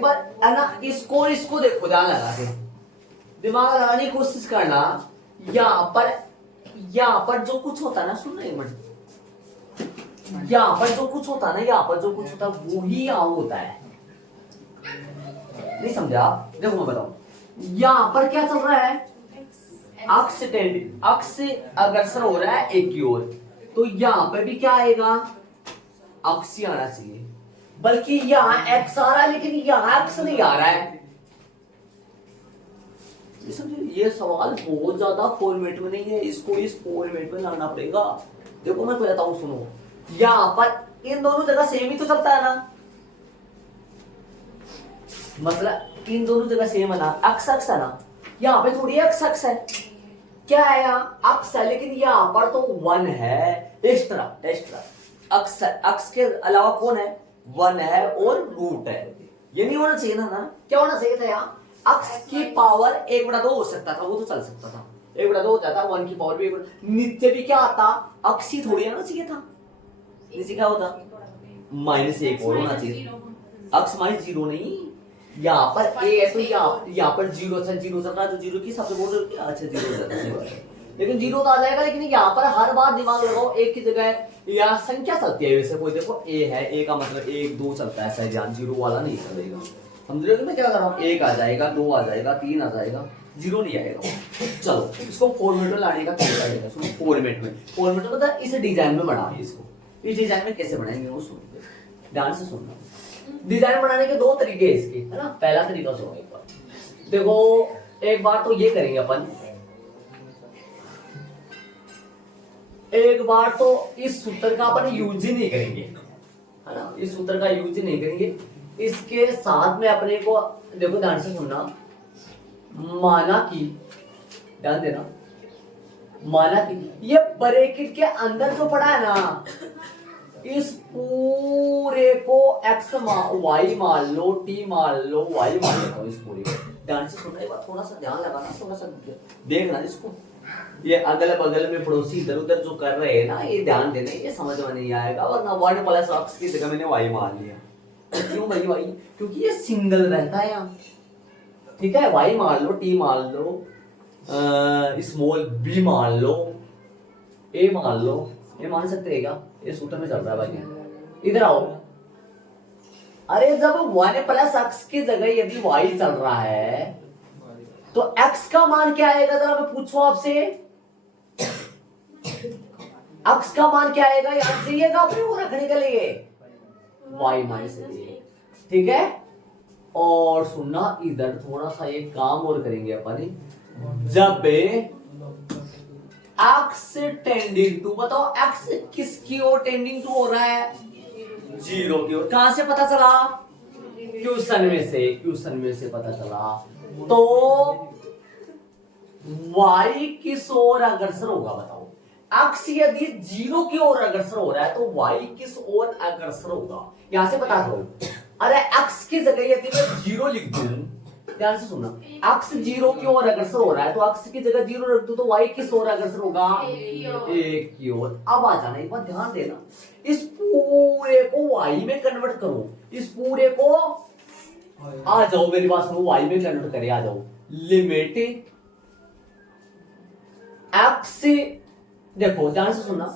बार है ना, इसको इसको देखो, ध्यान लगा के दिमाग लगाने की कोशिश करना। यहाँ पर जो कुछ होता है ना, सुनना एक मिनट, यहाँ पर जो कुछ होता है ना, यहाँ पर जो कुछ होता है वो ही यहाँ होता है। नहीं समझा? देखो मैं बताऊं, यहाँ पर क्या चल रहा है, अक्स अग्रसर हो रहा है एक की ओर, तो यहाँ पे भी क्या आएगा, अक्स ही आना चाहिए, बल्कि यहाँ एक्स आ रहा है लेकिन यहाँ एक्स नहीं आ रहा है। ये सवाल बहुत ज्यादा फॉर्मेट में नहीं है, इसको इस फॉर्मेट में लाना पड़ेगा। देखो मैं बताता हूं, सुनो, यहाँ पर इन दोनों जगह सेम ही तो चलता है ना, मतलब इन दोनों जगह सेम है ना, अक्स अक्स है ना, यहाँ पे थोड़ी अक्स अक्स है, क्या है यहाँ अक्स है, लेकिन यहाँ पर तो वन है एक्स्ट्रा। अक्स अक्स के अलावा कौन है, वन है और रूट है। ये नहीं होना चाहिए ना, क्या होना चाहिए था, यहाँ अक्स की पावर 1/2 हो सकता था, वो तो चल सकता था, 1/2 हो जाता, वन की पावर भी नीचे भी क्या आता, अक्स ही थोड़ी आना चाहिए था, नीचे क्या होता -1 और होना चाहिए, अक्स -0 नहीं, यहाँ पर ए है तो यहाँ पर 0, अच्छा 0 चल रहा है तो 0 की सबसे बोल रहे, अच्छा 0 जाता है, लेकिन 0 तो आ जाएगा, लेकिन यहाँ पर हर बार दिमाग लगाओ, एक की जगह या संख्या चलती है, वैसे कोई देखो ए है, ए का मतलब 1 2 चलता है, सही ध्यान, 0 वाला नहीं चलेगा, समझ रहे हो मैं क्या कर रहा हूँ, 1 आ जाएगा, 2 आ जाएगा, 3 आ जाएगा, 0 नहीं आएगा। चलो इसको फॉर्मेट में लाने का तरीका है, सुनो फॉर्मेट में मतलब इस डिजाइन में बनाए, इसको इस डिजाइन में कैसे बनाएंगे वो सुनो, ध्यान से सुनना। डिजाइन बनाने के दो तरीके हैं इसके, है ना। पहला तरीका सुनो एक बार, देखो एक बार तो ये करेंगे अपन, एक बार तो इस सूत्र का अपन यूज ही नहीं करेंगे, है ना, इस सूत्र का यूज ही नहीं करेंगे, इसके साथ में अपने को देखो ध्यान से सुनना, माना कि, ध्यान देना, माना कि ये ब्रैकेट के अंदर जो पड़ा है ना, इस पूरे को x y मान लो, t मान लो, y मान लेता हूं, इस पूरे को ध्यान से सुनना, एक बार थोड़ा सा ध्यान लगाना, थोड़ा सा देखना इसको, ये अगल बगल में पड़ोसी इधर उधर जो कर रहे हैं ना, ये ध्यान देना, ये समझ में नहीं आएगा, वरना 1 + x की जगह मैंने y मान लिया, क्यों भाई y, क्योंकि ये सिंगल रहता है यहाँ, ठीक है, y मान लो, t मान लो, स्मॉल b मान लो, a मान लो, ये मान सकते हैं क्या, ये सूत्र में चल रहा है भाई, इधर आओ, अरे जब 1 + x की जगह यदि y चल रहा है तो x का मान क्या आएगा, जरा मैं पूछूं आपसे, x का मान क्या आएगा, याद चाहिएगा अपने को रखने के लिए, y -1, ठीक है। और सुनना इधर थोड़ा सा एक काम और करेंगे अपन, जब x टेंडिंग टू, बताओ x किसकी ओर टेंडिंग टू हो रहा है, 0 की ओर, कहां से पता चला, क्वेश्चन में से पता चला, तो y किस ओर अग्रसर होगा, बताओ x यदि 0 की ओर अग्रसर हो रहा है तो y किस ओर अग्रसर होगा, यहां से पता करो, अरे x की जगह यदि मैं 0 लिख दूं, ध्यान से सुनना, x 0 की ओर अग्रसर हो रहा है तो x की जगह 0 रख दूं तो y किस ओर अग्रसर होगा, 1 की ओर। अब आ जाना, एक बार ध्यान देना, इस पूरे को y में कन्वर्ट करो, इस पूरे को आ जाओ, मेरी बात सुनो, y में कन्वर्ट करे, आ जाओ, लिमिट x, देखो ध्यान से सुनना,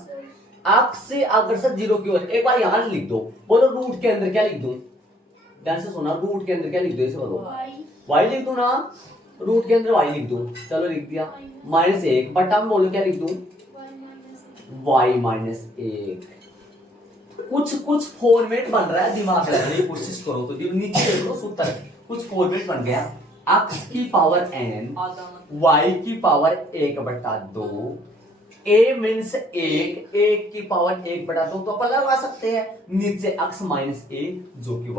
x अग्रसर 0 की ओर, एक बार यहां लिख दो, बोलो रूट के अंदर क्या लिख दूं, ध्यान से सुना, रूट के अंदर क्या लिख दो, इसे बोलो y लिख दूं ना, रूट के अंदर y लिख दूं, चलो लिख दिया, -1 बटा में बोलो क्या लिख दूं, y -1, कुछ फॉर्मेट बन रहा है, दिमाग लगाने की कोशिश करो तो, जब नीचे देख लो सूत्र, कुछ फॉर्मेट बन गया, x की पावर n, y की पावर 1/2, a मीन्स 1 की पावर 1/2, तो अपन लगा सकते हैं, नीचे x -a जो कि y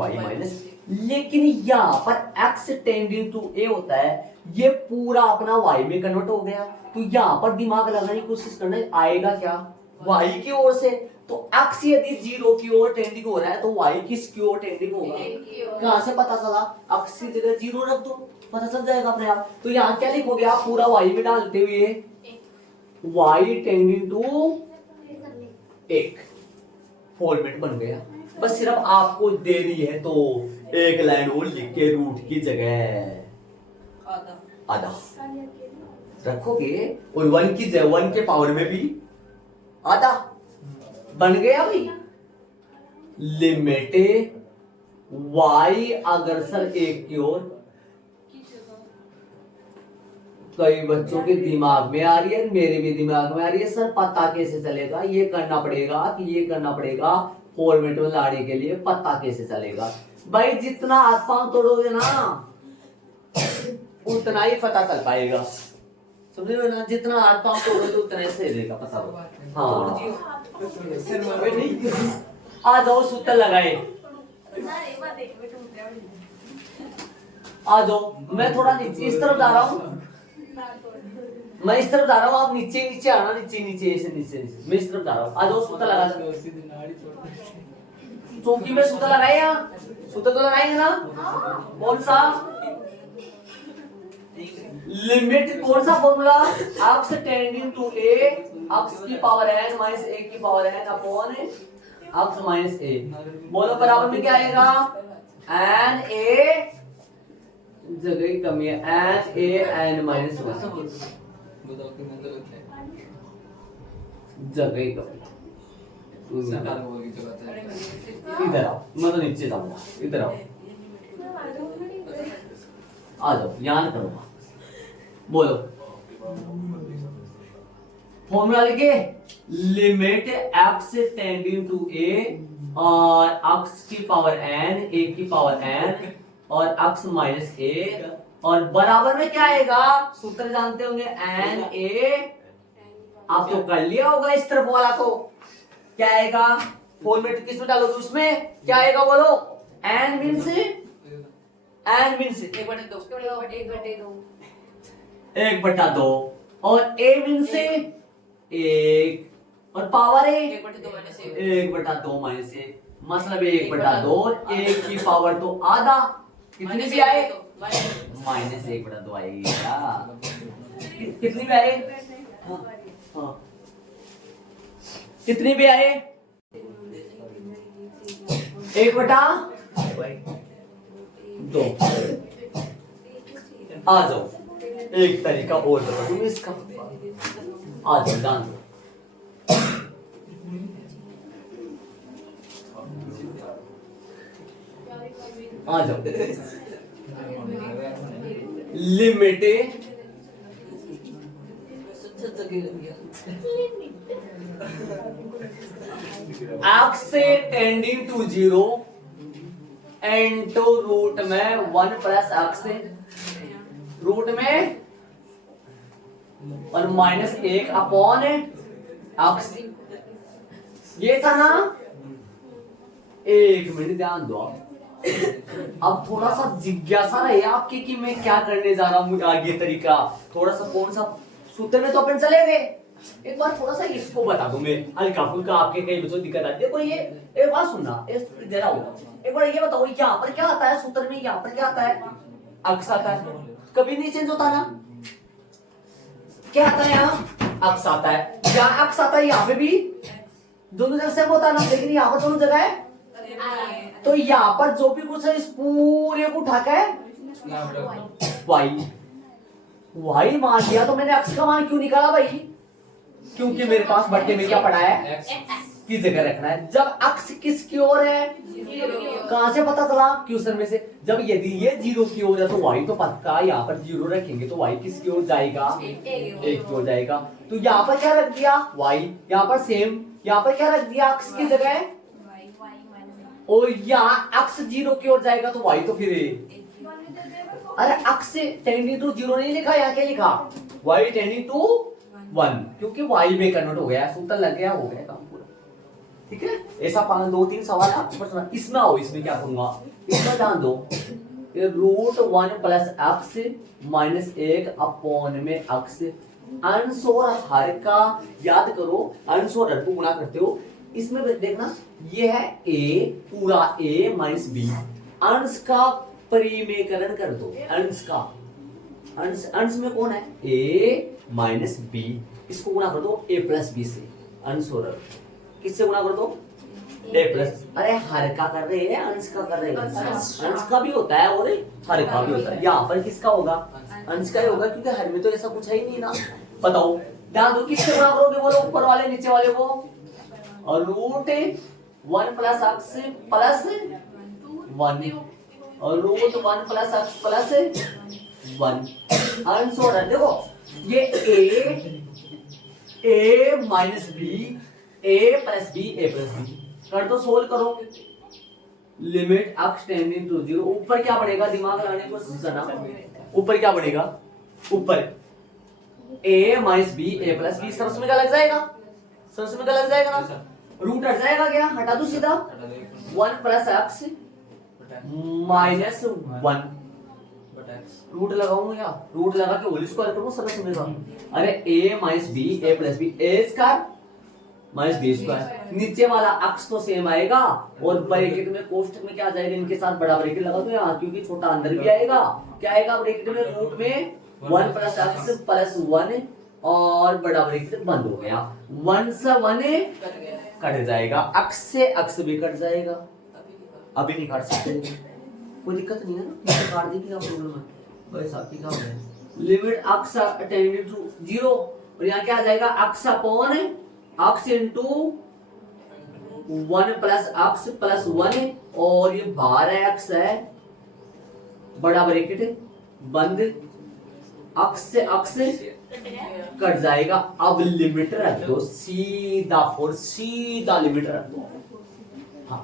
लेकिन यहाँ पर x टेंडिंग टू a होता है, ये पूरा अपना y में कन्वर्ट हो गया, तो यहाँ पर दिमाग लगाने की कोशिश करना, आएगा क्या, y की ओर से, तो x यदि 0 की ओर टेंडिंग हो रहा है तो y किसकी ओर टेंडिंग होगा, कहां से पता चला, x की जगह 0 रख दो, पता चल जाएगा अपने आप। तो यहाँ क्या लिखोगे आप, पूरा y में डालते हुए y टेंडिंग टू एक फॉर्मेट बन गया। बस सिर्फ आपको देरी है तो एक लाइन और लिख के रूट की जगह आधा रखोगे और 1 की जगह 1 के पावर में भी आधा बन गया भाई। लिमिट y अग्रसर एक की ओर। कई बच्चों के दिमाग में आ रही है, मेरे भी दिमाग में आ रही है, सर पता कैसे चलेगा, ये करना पड़ेगा कि ये करना पड़ेगा, फॉर्मेट में लाने के लिए पता कैसे चलेगा। भाई जितना हाथ पांव तोड़ोगे ना उतना ही पता चल पाएगा, समझ ना, जितना हाथ पांव तोड़ोगे उतना ही सही रहेगा पता होगा। हाँ आ जाओ सूत्र लगाए, आ जाओ। मैं थोड़ा नीचे इस तरफ जा रहा हूँ, मैं इस तरफ जा रहा हूँ, आप नीचे नीचे आना, नीचे नीचे ऐसे नीचे नीचे, मैं इस तरफ जा रहा हूँ। आ जाओ सूत्र लगा दो। चौकी में सूत्र लगाए, यहाँ सूत्र तो लगाएंगे ना। कौन सा लिमिट, कौन सा formula, X tending to A, X की पावर n माइनस ए की power n upon X minus A. बोलो बराबर में क्या आएगा, n a जगह की कमी है, n a n माइनस 1 जगह ही कमी। इधर आओ, मैं तो नीचे जाऊंगा, इधर आओ, आ जाओ, याद करूंगा। बोलो फॉर्मूला लिखे, लिमिट एक्स टेंडिंग टू ए और एक्स की पावर n, ए की पावर n और एक्स माइनस ए, और बराबर में क्या आएगा, सूत्र जानते होंगे, एन ए। आप तो कर लिया होगा इस तरफ वाला को, क्या आएगा, फॉर्मेट किसमें डालोगे उसमें क्या आएगा, बोलो। एन मीन से 1/2 और ए मीन से 1 और पावर है 1/2 माइनस ए, मतलब 1/2 और ए की पावर तो आधा, कितनी भी आए माइनस 1/2 आएगा, कितनी भी आए, हाँ कितनी भी आए 1/2। आ जाओ, एक तरीका और बता दूं इसका, आ जाओ जान दो। आ जाओ, लिमिट एक्स से टेंडिंग टू 0 इनटू रूट में 1 प्लस एक्स, रूट में और माइनस 1 अपॉन एक्स। ये था ना, एक मिनट ध्यान दो आप। अब थोड़ा सा जिज्ञासा रहे आपकी कि मैं क्या करने जा रहा हूँ आगे, तरीका थोड़ा सा कौन सा सूत्र में तो अपन चले गए, एक बार थोड़ा सा इसको बता दूं मैं हल्का फुल्का, आपके कई बच्चों दिक्कत आती है। देखो ये एक बात सुनना जरा होगा, एक बार ये बताओ यहाँ पर क्या आता है सूत्र में, यहाँ पर क्या आता है, अक्स आता है, कभी नहीं चेंज होता ना, क्या आता है यहाँ अक्स आता है, यहाँ अक्स आता है, यहाँ पे भी दोनों जगह सेम होता है ना, लेकिन यहाँ पर दोनों जगह है, तो यहाँ पर जो भी कुछ है इस पूरे को उठा के वाई मान लिया, तो मैंने अक्स का मान क्यों निकाला भाई, क्योंकि मेरे पास बट्टे में क्या पड़ा है, की जगह रखना है। जब अक्स किसकी ओर है, कहां से पता चला, क्वेश्चन में से, जब यदि ये 0 की ओर है तो वाई तो पक्का, यहाँ पर 0 रखेंगे तो वाई किसकी ओर जाएगा, 1 की ओर जाएगा। तो यहाँ पर क्या रख दिया वाई, यहाँ पर सेम, यहाँ पर क्या रख दिया अक्स की जगह, और यहाँ अक्स 0 की ओर जाएगा तो वाई तो फिर, अरे अक्स टेंडिंग टू 0 नहीं लिखा, यहाँ क्या लिखा, वाई टेंडिंग टू 1, क्योंकि वाई में कन्वर्ट हो गया, सूत्र लग गया, हो गया काम पूरा, ठीक है। ऐसा 2-3 सवाल आपके पास, इसमें आओ, इसमें क्या करूंगा, इसमें ध्यान दो, root 1 plus x minus 1 upon में एक्स, अंश और हर का याद करो, अंश और हर को गुणा करते हो, इसमें देखना ये है a पूरा a माइनस b, अंश का परिमेयकरण कर दो, अंश का, अंश में कौन है a माइनस b, इसको गुणा कर दो a प्लस b से, अंश और किससे गुणा कर दो a प्लस, अरे हर का कर रहे हैं अंश का कर रहे हैं, अंश का भी होता है और हर का भी होता है। यहाँ पर किसका होगा, अंश का ही होगा, क्योंकि हर में तो ऐसा कुछ है ही नहीं ना। बताओ ध्यान दो किससे गुणा करोगे, बोलो ऊपर वाले नीचे वाले को, और रूट 1 प्लस एक्स प्लस 1 और रूट 1 प्लस एक्स प्लस 1 अंश हो रहा है। देखो ये a minus B a plus b a plus b कर दो, सोल्व करो, लिमिट x टेंडिंग टू 0। ऊपर क्या बढ़ेगा, दिमाग लगाने की कोशिश करना, ऊपर क्या बढ़ेगा, ऊपर a minus B a plus B, सरस में क्या लग जाएगा, सरस में क्या लग जाएगा ना, रूट हट जाएगा, क्या हटा दो सीधा, 1 प्लस एक्स माइनस 1 रूट लगाऊंगा, या रूट लगा के होल स्क्वायर करूं, सरस में का, अरे a minus B a plus b a square minus b square, नीचे वाला अक्स तो सेम आएगा और ब्रैकेट में कोष्टक में क्या आ जाएगा, इनके साथ बड़ा ब्रैकेट लगा दो यहाँ, क्योंकि छोटा अंदर भी आएगा, क्या आएगा ब्रैकेट में, रूट में 1 प्लस एक्स प्लस 1 और बड़ा ब्रैकेट बंद हो गया, 1 से 1 कट जाएगा, अक्स से अक्स भी कट जाएगा, अभी नहीं काट सकते, कोई दिक्कत नहीं है ना, काट दी क्या प्रॉब्लम है, भाई साहब की क्या है, लिमिट अक्स टेंडिंग टू 0 और यहाँ क्या आ जाएगा, अक्स अपॉन अक्स इंटू 1 प्लस अक्स प्लस 1 और ये बाहर है अक्स है, बड़ा ब्रैकेट बंद, अक्स से अक्स कट जाएगा, अब लिमिट रख दो सीधा, फोर सीधा लिमिट रख दो, हाँ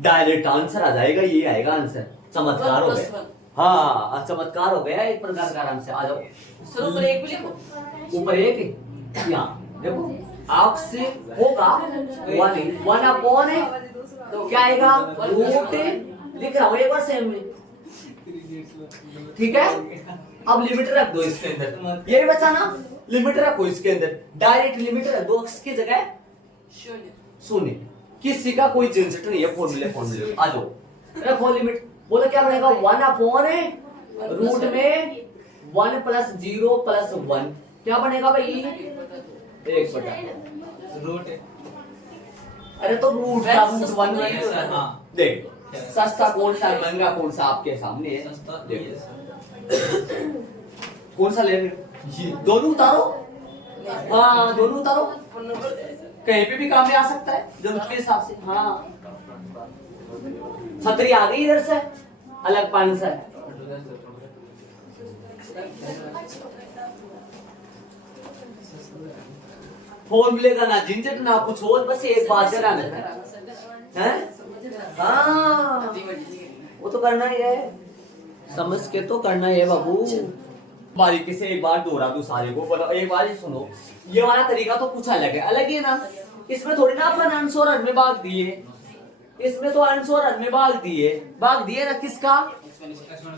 डायरेक्ट आंसर आ जाएगा, ये आएगा आंसर, चमत्कार हो गया, हाँ चमत्कार हो गया एक प्रकार का, आराम से आ जाओ, ऊपर एक भी लिखो, ऊपर एक, यहाँ देखो अक्स होगा 1 अपॉन तो क्या आएगा, रूट लिख रहा हूं एक बार सेम में, ठीक है, अब लिमिट रख दो इसके अंदर, यही बचा ना, लिमिट रखो इसके अंदर, डायरेक्ट लिमिट रख दो, x की जगह शून्य, किसी का कोई झंझट नहीं है, फॉर्मूले फॉर्मूले आ जाओ, रखो लिमिट, बोलो क्या बनेगा, 1 अपॉन रूट में 1 प्लस 0 प्लस 1 क्या बनेगा भाई, 1 बटा रूट, अरे तो रूट का रूट 1 नहीं होता, हाँ देख सस्ता कौन सा है महंगा कौन सा आपके सामने है, देखो कौन सा लेने, दोनों उतारो, हाँ दोनों उतारो, कहीं पे भी काम में आ सकता है जरूरत के हिसाब से, हाँ छतरी आ गई इधर से, अलग पानी से, फॉर्मूले का ना झंझट ना कुछ और, बस एक बात जरा है, हाँ वो तो करना ही है, समझ के तो करना है बाबू, बारीकी से एक बार दोहरा दो सारे को, बोलो एक बार ही सुनो, ये वाला तरीका तो कुछ अलग है ना, इसमें थोड़ी ना अपन अंश और हर में भाग दिए, इसमें तो अंश और हर में भाग दिए ना किसका,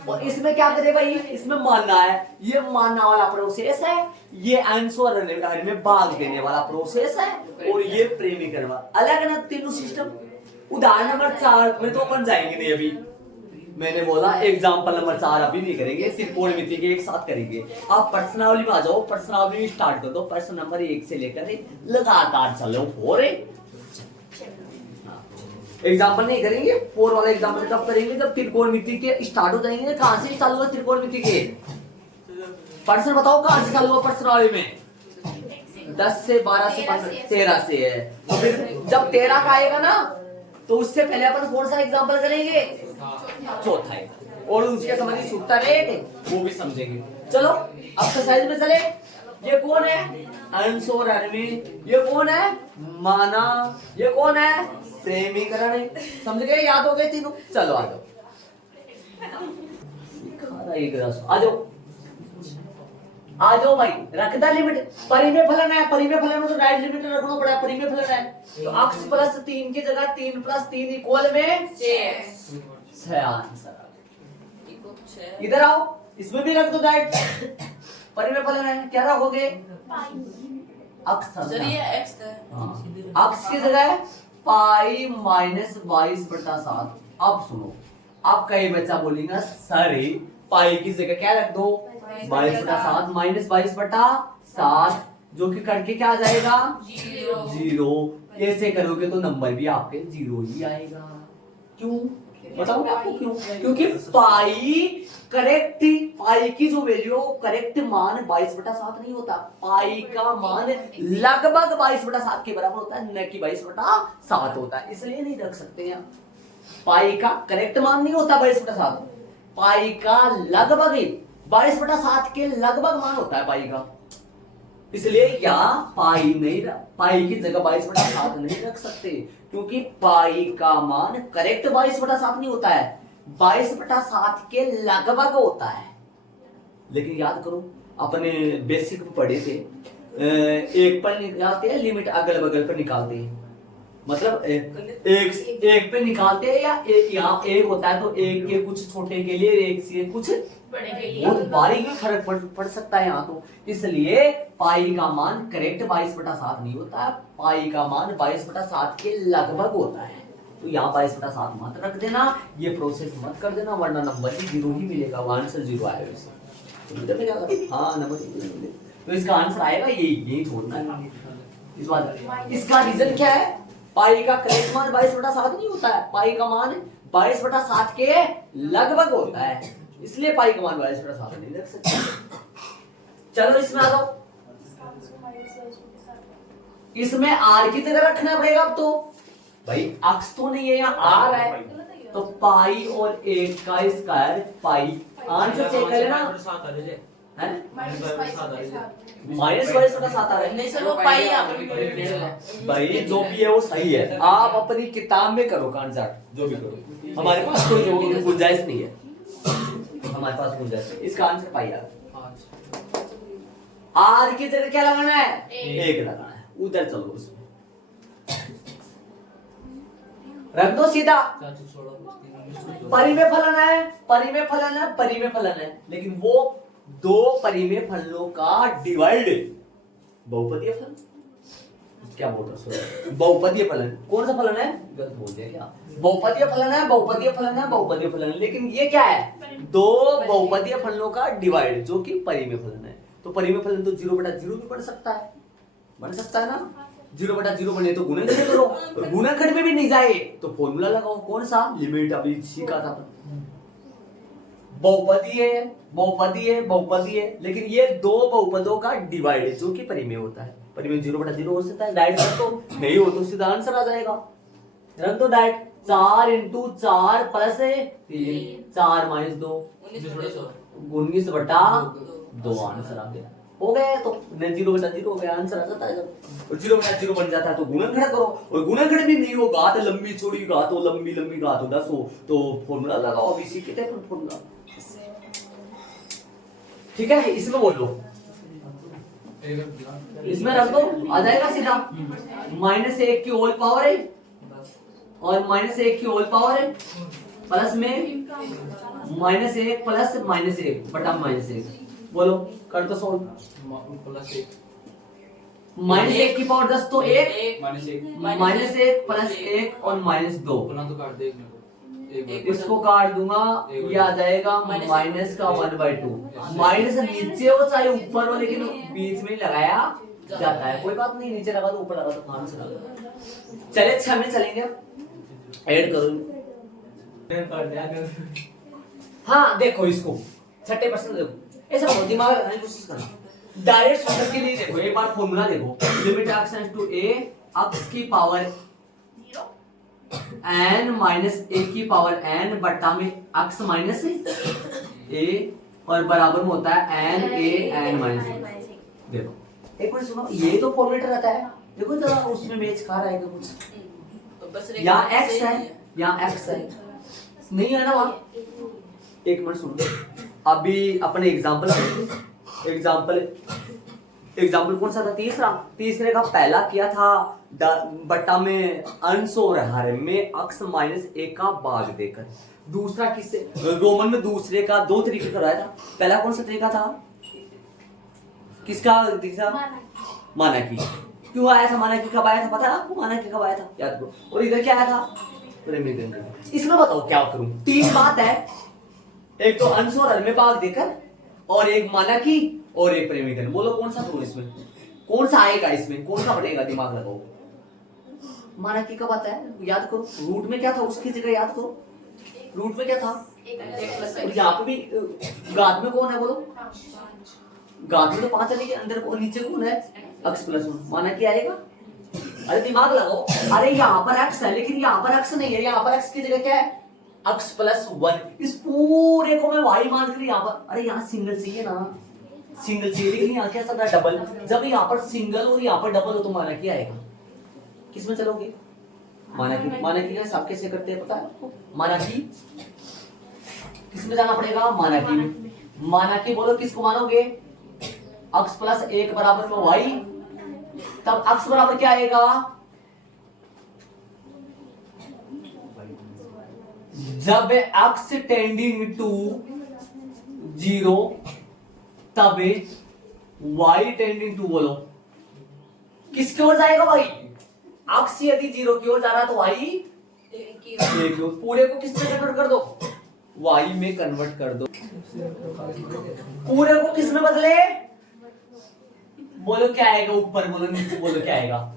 और इसमें क्या करे भाई, इसमें मानना है, ये मानना वाला प्रोसेस है, ये अंश और हर में भाग देने वाला प्रोसेस है, और ये प्रेमीकरण वाला अलग है ना, तीनों सिस्टम। उदाहरण नंबर 4 में तो अपन जाएंगे नहीं अभी, मैंने बोला एग्जाम्पल नंबर 4 अभी नहीं करेंगे, त्रिकोणमिति के एक साथ करेंगे। आप प्रश्नावली में आ जाओ, प्रश्नावली स्टार्ट कर दो, प्रश्न नंबर 1 से लेकर लगातार चलो 4, एग्जाम्पल नहीं करेंगे, 4 वाला एग्जाम्पल कब करेंगे, जब त्रिकोणमिति के स्टार्ट हो जाएंगे। कहां से चालू हुआ त्रिकोणमिति के प्रश्न, बताओ कहां से चालू हुआ प्रश्नावली में, 10 से 12 से 15 13 से है, तो फिर जब 13 का आएगा ना तो उससे पहले अपन कौन सा एग्जाम्पल करेंगे, चौथा है, और उसके संबंधी सूत्र रहेंगे वो भी समझेंगे। चलो एक्सरसाइज में चले, ये कौन है, अंश और हर में, ये कौन है, माना, ये कौन है, प्रेमीकरण, समझ गए, याद हो गए तीनों। चलो आ जाओ, आ जाओ भाई, रखदा लिमिट, परिमेय फलन है, परिमेय फलन में तो डायरेक्ट लिमिट रखना पड़ेगा, परिमेय फलन है तो x प्लस 3 की जगह 3 प्लस 3 इक्वल में 6 आंसर। इधर आओ, इसमें भी रख दो डायरेक्ट, परिमेय फलन है, क्या रखोगे, x की जगह पाई माइनस 22/7। अब सुनो, अब कई बच्चा बोलेगा सर पाई की जगह क्या रख दो, 22/7 माइनस 22/7, जो कि करके क्या आ जाएगा 0। ऐसे करोगे तो नंबर भी आपके 0 ही आएगा। क्यों बताऊंगा आपको क्यों? क्योंकि पाई की जो वैल्यू करेक्ट मान 22/7 नहीं होता। पाई का मान लगभग 22/7 के बराबर होता है, न कि 22/7 होता है, इसलिए नहीं रख सकते हैं। पाई का करेक्ट मान नहीं होता 22/7, पाई का लगभग ही 22/7 के लगभग मान होता है पाई का, इसलिए यहाँ पाई की जगह 22/7 नहीं रख सकते, क्योंकि पाई का मान करेक्ट 22/7 नहीं होता है, 22/7 के लगभग होता है। लेकिन याद करो अपने बेसिक में पढ़े थे, एक पर निकालते हैं लिमिट अगल बगल पर निकालते हैं, मतलब एक पे निकालते हैं या यहाँ एक होता है तो एक के कुछ छोटे के लिए एक से कुछ बड़े के लिए बहुत बारीक में फर्क पड़ सकता है यहाँ तो, इसलिए पाई का मान करेक्ट 22/7 नहीं होता है, पाई का मान 22/7 के लगभग होता है। तो यहाँ 22/7 मत रख देना, ये प्रोसेस मत कर देना, वरना नंबर भी 0 ही मिलेगा, आंसर 0 आएगा इसका। हाँ नंबर तो इसका आंसर आएगा यही छोड़ना है इस बात। इसका रीजन क्या है? पाई का करेक्ट मान 22/7 नहीं होता है, पाई का मान 22/7 के लगभग होता है, इसलिए पाई का मान 22/7 नहीं रख सकते। चलो इसमें आ जाओ, इसमें आर की जगह रखना पड़ेगा। अब तो भाई अक्स तो नहीं है, यहाँ आर है, तो पाई और 1 का स्क्वायर पाई, आंसर चेक कर लेना है, -22/7 आ रहा है। नहीं सर वो पाई यहाँ पर भाई जो भी है वो सही है, आप अपनी किताब में करो कॉन्सेप्ट जो भी करो, हमारे पास कोई गुंजाइश नहीं है, हमारे पास गुंजाइश नहीं। इसका आंसर पाई आर की जगह क्या लगाना है? 1 लगाना है, उधर चलो उसमें रख दो सीधा। परिमेय फलन है, लेकिन वो दो परिमेय फलनों का डिवाइड बहुपदीय फलन, क्या बोल रहा बहुपदीय फलन, कौन सा फलन है? गलत बोल दिया क्या? बहुपदीय फलन है, बहुपदीय फलन, लेकिन ये क्या है? दो बहुपदीय फलनों का डिवाइड जो कि परिमेय फलन है। तो परिमेय फलन तो 0/0 भी बन सकता है ना, 0/0 बने तो गुणनखंड करो, और गुणनखंड में भी नहीं जाए तो फॉर्मूला लगाओ, कौन सा? लिमिट, अभी सीखा था। बहुपदी है, लेकिन ये दो बहुपदों का डिवाइड जो कि परिमेय होता है, परिमेय 0/0 हो सकता है, डायरेक्ट कर दो, नहीं हो तो सीधा आंसर आ जाएगा, रख दो डायरेक्ट, 4 × 4 + 3 4 - 2 19/2 आंसर आ गया, हो गया। तो 0/0 हो गया, आंसर आ जाता है। जब 0/0 बन जाता है तो गुणनखंड करो, और गुणनखंड भी नहीं होगा तो लंबी चौड़ी घात हो, लंबी घात हो 10 हो, तो फॉर्मूला लगाओ, अभी सीखते हैं फॉर्मूला, ठीक है। इसमें बोलो, इसमें रख दो, आ जाएगा सीधा, -1 की होल पावर है और -1 की होल पावर है, प्लस में -1 प्लस -1 बटा -1, बोलो कर दो सोल्व। -1 की पावर 10 तो 1 -1 प्लस 1 और -2, इसको काट दूंगा, ये आ जाएगा माइनस का 1/2, माइनस नीचे हो चाहे ऊपर हो, लेकिन बीच में लगाया जाता है, कोई बात नहीं, नीचे लगा तो ऊपर लगा तो आंसर आ गया। चले 6 में चलेंगे, ऐड करो। हाँ देखो इसको 60% देखो, ऐसा बहुत दिमाग लगाने की कोशिश करना, डायरेक्ट सॉल्व के लिए देखो, एक बार फॉर्मूला देखो, limit x tends to a, x की पावर n माइनस a की पावर n बट्टा में x माइनस a और बराबर में होता है n a n minus a। देखो एक मिनट सुनो, ये तो फॉर्मेट रहता है, देखो जरा उसमें मैच खा रहा है कुछ, यहाँ x है, यहाँ x है, नहीं है ना वहाँ। एक मिनट सुनो, अभी अपने एग्जाम्पल कौन सा था? तीसरे का पहला किया था बट्टा में अंश और हर में x माइनस 1 का भाग देकर, दूसरा किससे? रोमन में दूसरे का 2 तरीके करवाया था, पहला कौन सा तरीका था? किसका तरीका? मानकी। क्यों आया था मानकी, कब आया था पता है आपको? मानकी कब आया था याद करो। और इधर क्या आया था? इसमें बताओ क्या करूं, 3 बात है, एक तो अंश और हर में भाग देकर, और एक मानकी, और एक प्रेमीकरण। बोलो कौन सा करूं, इसमें कौन सा आएगा, इसमें कौन सा बनेगा, दिमाग लगाओ। माना कि कब आता है याद करो, रूट में क्या था उसकी जगह याद करो, रूट में क्या था, और यहाँ पे भी घात में कौन है बोलो, घात में तो 5 है लेकिन अंदर को नीचे कौन है, x प्लस 1, माना कि आएगा। अरे दिमाग लगाओ, अरे यहाँ पर x है लेकिन यहाँ पर x नहीं है, यहाँ पर x की जगह क्या है, x प्लस 1। इस पूरे को मैं y मान कर यहाँ पर, अरे यहाँ सिंगल चाहिए ना, सिंगल चाहिए लेकिन यहाँ क्या चल रहा है डबल। जब यहाँ पर सिंगल और यहाँ पर डबल हो तो माना कि आएगा, किसमें चलोगे, माना कि का हिसाब कैसे करते हैं पता है आपको, माना कि किसमें जाना पड़ेगा, माना कि, माना कि बोलो किसको मानोगे, x प्लस 1 बराबर में y, तब x बराबर क्या आएगा, जब x टेंडिंग टू 0 तब y टेंडिंग टू, बोलो किसकी ओर जाएगा भाई, x यदि 0 की ओर जा रहा है तो y एक की ओर, पूरे को किस में कन्वर्ट कर दो, y में कन्वर्ट कर दो, पूरे को किस में बदले, बोलो क्या आएगा ऊपर, बोलो नीचे, बोलो क्या आएगा,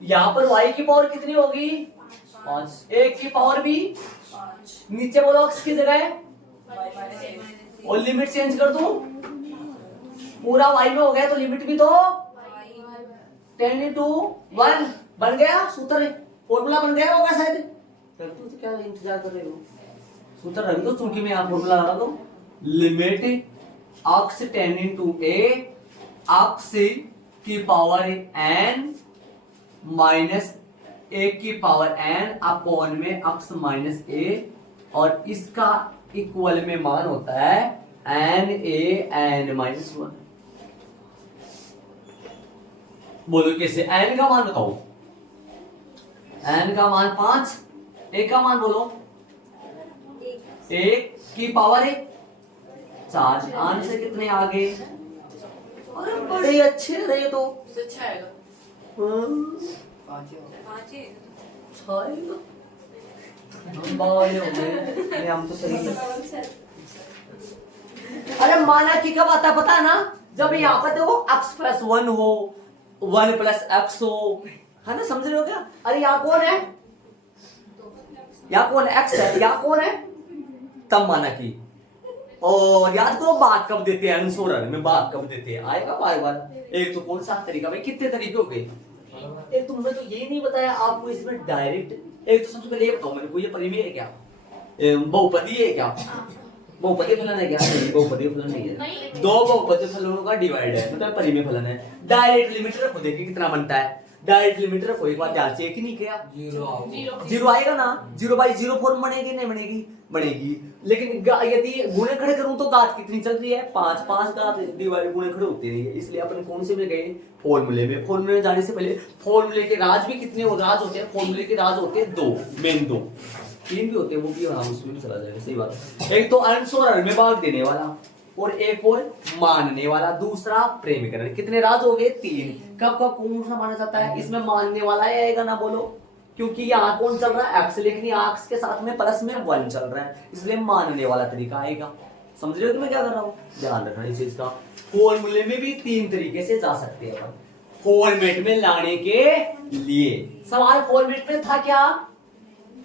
यहाँ पर y की पावर कितनी होगी 5, 1 की पावर भी 5, नीचे बोलो x की जगह और लिमिट चेंज कर दूं, पूरा y में हो गया तो लिमिट भी तो 10 × 1 बन गया, सूत्र फॉर्मूला बन गया होगा शायद, तो क्या इंतजार कर रहे हो, सूत्र रख दो क्योंकि मैं यहाँ फॉर्मूला लगा दो, limit x tending to a x की पावर n माइनस a की पावर n अपॉन में x माइनस a, और इसका इक्वल में मान होता है n माइनस 1। बोलो कैसे, n का मान बताओ, n का मान 5, a का मान बोलो 1 की पावर 4, आंसर कितने आ गए, अरे बड़े अच्छे रहे तो, हम तो सही है। अरे माना कि कब आता है पता है ना, जब यहाँ पर देखो x प्लस 1 हो, 1 प्लस x हो, है ना, समझ रहे हो क्या, अरे यहाँ कौन है, यहाँ कौन x है, यहाँ कौन है, तब माना कि, और याद करो बात कब देते हैं, अनुसरण में बात कब देते हैं, आएगा बार बार। एक तो कौन सा तरीका, भाई कितने तरीके हो गए, एक तुमने तो यही नहीं बताया आपको इसमें डायरेक्ट, एक तो सबसे पहले ये बताओ मेरे को, ये परिमेय है क्या, बहुपदी है क्या, बहुपदी फलन है क्या, बहुपदी फलन नहीं है, दो बहुपदी फलनों का डिवाइड है मतलब परिमेय फलन है। डायरेक्ट लिमिट रखो, देखिए कितना बनता है, डायरेक्ट लिमिट रखो, एक बार ध्यान से, एक ही नहीं किया, जीरो आएगा ना, 0/0 फॉर्म बनेगी नहीं बनेगी, बनेगी, लेकिन यदि गुणे खड़े करूं तो घात कितनी चल रही है 5, 5 घात डिवाइड गुणे खड़े होते नहीं है, इसलिए अपन कौन से में गए, फॉर्मूले में। फॉर्मूले में जाने से पहले फॉर्मूले के राज भी कितने राज होते हैं, फॉर्मूले के राज होते हैं 2, मेन 2, 3 भी होते हैं, वो भी हम उसमें भी चला जाएगा, सही बात है। एक तो अंश और हर में भाग देने वाला, और एक और मानने वाला, दूसरा प्रेमीकरण। कितने राज हो गए 3। कब कब कौन सा माना जाता है, इसमें मानने वाला आएगा ना, बोलो, क्योंकि यहाँ कौन चल रहा है x, लेकिन यहाँ x के साथ में प्लस में 1 चल रहा है, इसलिए मानने वाला तरीका आएगा। समझ रहे हो कि मैं क्या कर रहा हूँ, ध्यान रखना इस चीज का। फॉर्मूले में भी 3 तरीके से जा सकते हैं अपन, फॉर्मेट में लाने के लिए। सवाल फॉर्मेट में था क्या,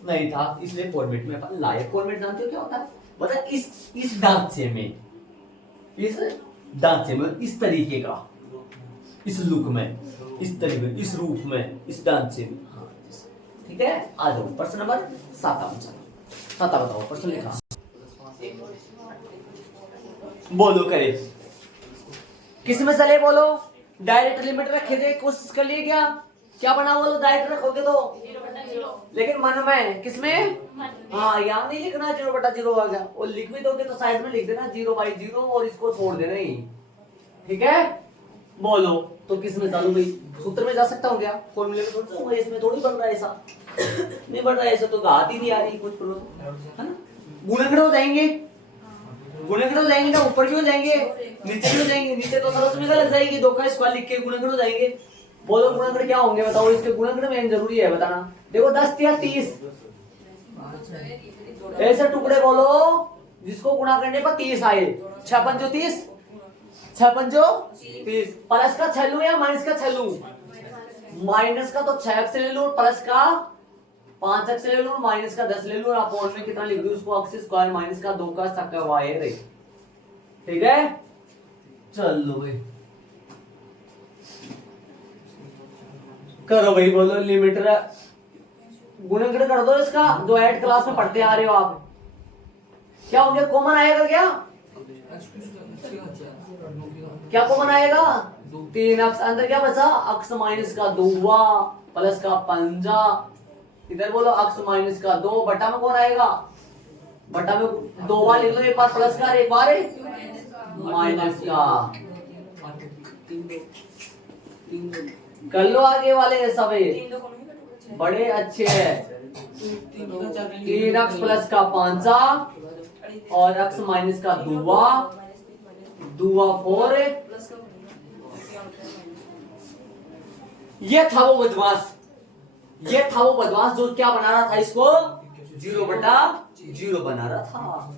नहीं था, इसलिए फॉर्मेट में अपन लाए। फॉर्मेट जानते हो क्या होता है, मतलब इस ढांचे में, इस ढांचे में, इस तरीके का, इस लुक में, इस तरीके, इस रूप में, इस ढांचे में, ठीक है। आ जाओ प्रश्न नंबर 7 बताओ, प्रश्न लिखा, बोलो करे, किस में चले, बोलो, डायरेक्ट लिमिट रखे थे, कोशिश कर लिए क्या बना, बोलो, डायरेक्ट रखोगे तो, लेकिन मन में, किसमें, हाँ, यहाँ नहीं लिखना 0/0 आ गया, और लिख भी दोगे तो साइड में लिख देना 0/0 और इसको छोड़ देना ही, ठीक है। बोलो तो किस में चालू भाई, सूत्र में जा सकता हूँ क्या, फॉर्मूले में थोड़ा, इसमें थोड़ी बन रहा है ऐसा, नहीं बन रहा है ऐसा, तो घात ही नहीं आ रही कुछ प्रॉब्लम, है ना। गुणनखंड हो जाएंगे, गुणनखंड हो जाएंगे ना, ऊपर भी हो जाएंगे, नीचे भी हो जाएंगे, नीचे तो सरस में लग जाएगी, 2 का स्क्वायर लिख के गुणनखंड हो जाएंगे। बोलो गुणनखंड क्या होंगे बताओ, इसके गुणनखंड में जरूरी है बताना। देखो 10 या 30 ऐसे टुकड़े बोलो जिसको गुणा करने पर 30 आए, 6 पंजो 30, 6 पंजो 30, प्लस का 6 लूं या माइनस का 6 लूं, माइनस का तो 6x ले लूं, प्लस का 5x ले लूं, माइनस का 10 ले लूं, अपॉन में कितना लिख दूं उसको, x स्क्वायर माइनस का 2 का स्क्वायर है। ठीक है, चलो भाई करो भाई, बोलो लिमिट गुणनखंड कर दो इसका, जो 8 क्लास में पढ़ते आ रहे हो आप। क्या हो गया, कॉमन आएगा क्या? क्या कॉमन आएगा? 3x, अंदर क्या बचा, x माइनस का 2 प्लस का 5, इधर बोलो x माइनस का 2, बटा में कौन आएगा, बटा में 2 लिख लो, एक बार प्लस का एक बार माइनस का। कर लो आगे वाले सब बड़े अच्छे हैं। 3x प्लस का 5 और x माइनस का 2 4। ये था वो बदमाश, ये था वो बदमाश जो क्या बना रहा था, इसको 0/0 बना रहा था।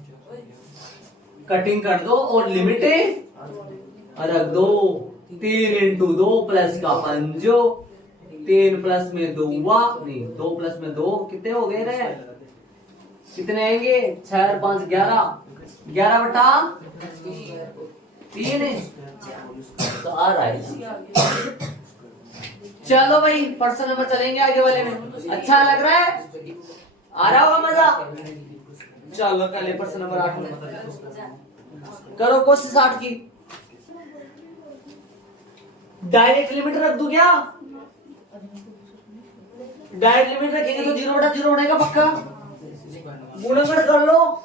कटिंग कर दो और लिमिट रख दो, 3 × 2 प्लस का 5, 3 प्लस में 2 नहीं, 2 प्लस में 2 कितने हो गए रे, कितने आएंगे, 6 और 5 11, 11/3 तो आ रहा है। चलो भाई पर्सन नंबर चलेंगे आगे वाले में, अच्छा लग रहा है, आ रहा होगा मजा। चलो कल पर्सन नंबर 8 में करो कोशिश 8 की। डायरेक्ट लिमिट रख दूं क्या, डायरेक्ट लिमिट रखेंगे तो 0/0 बनेगा पक्का। गुणनखंड कर लो,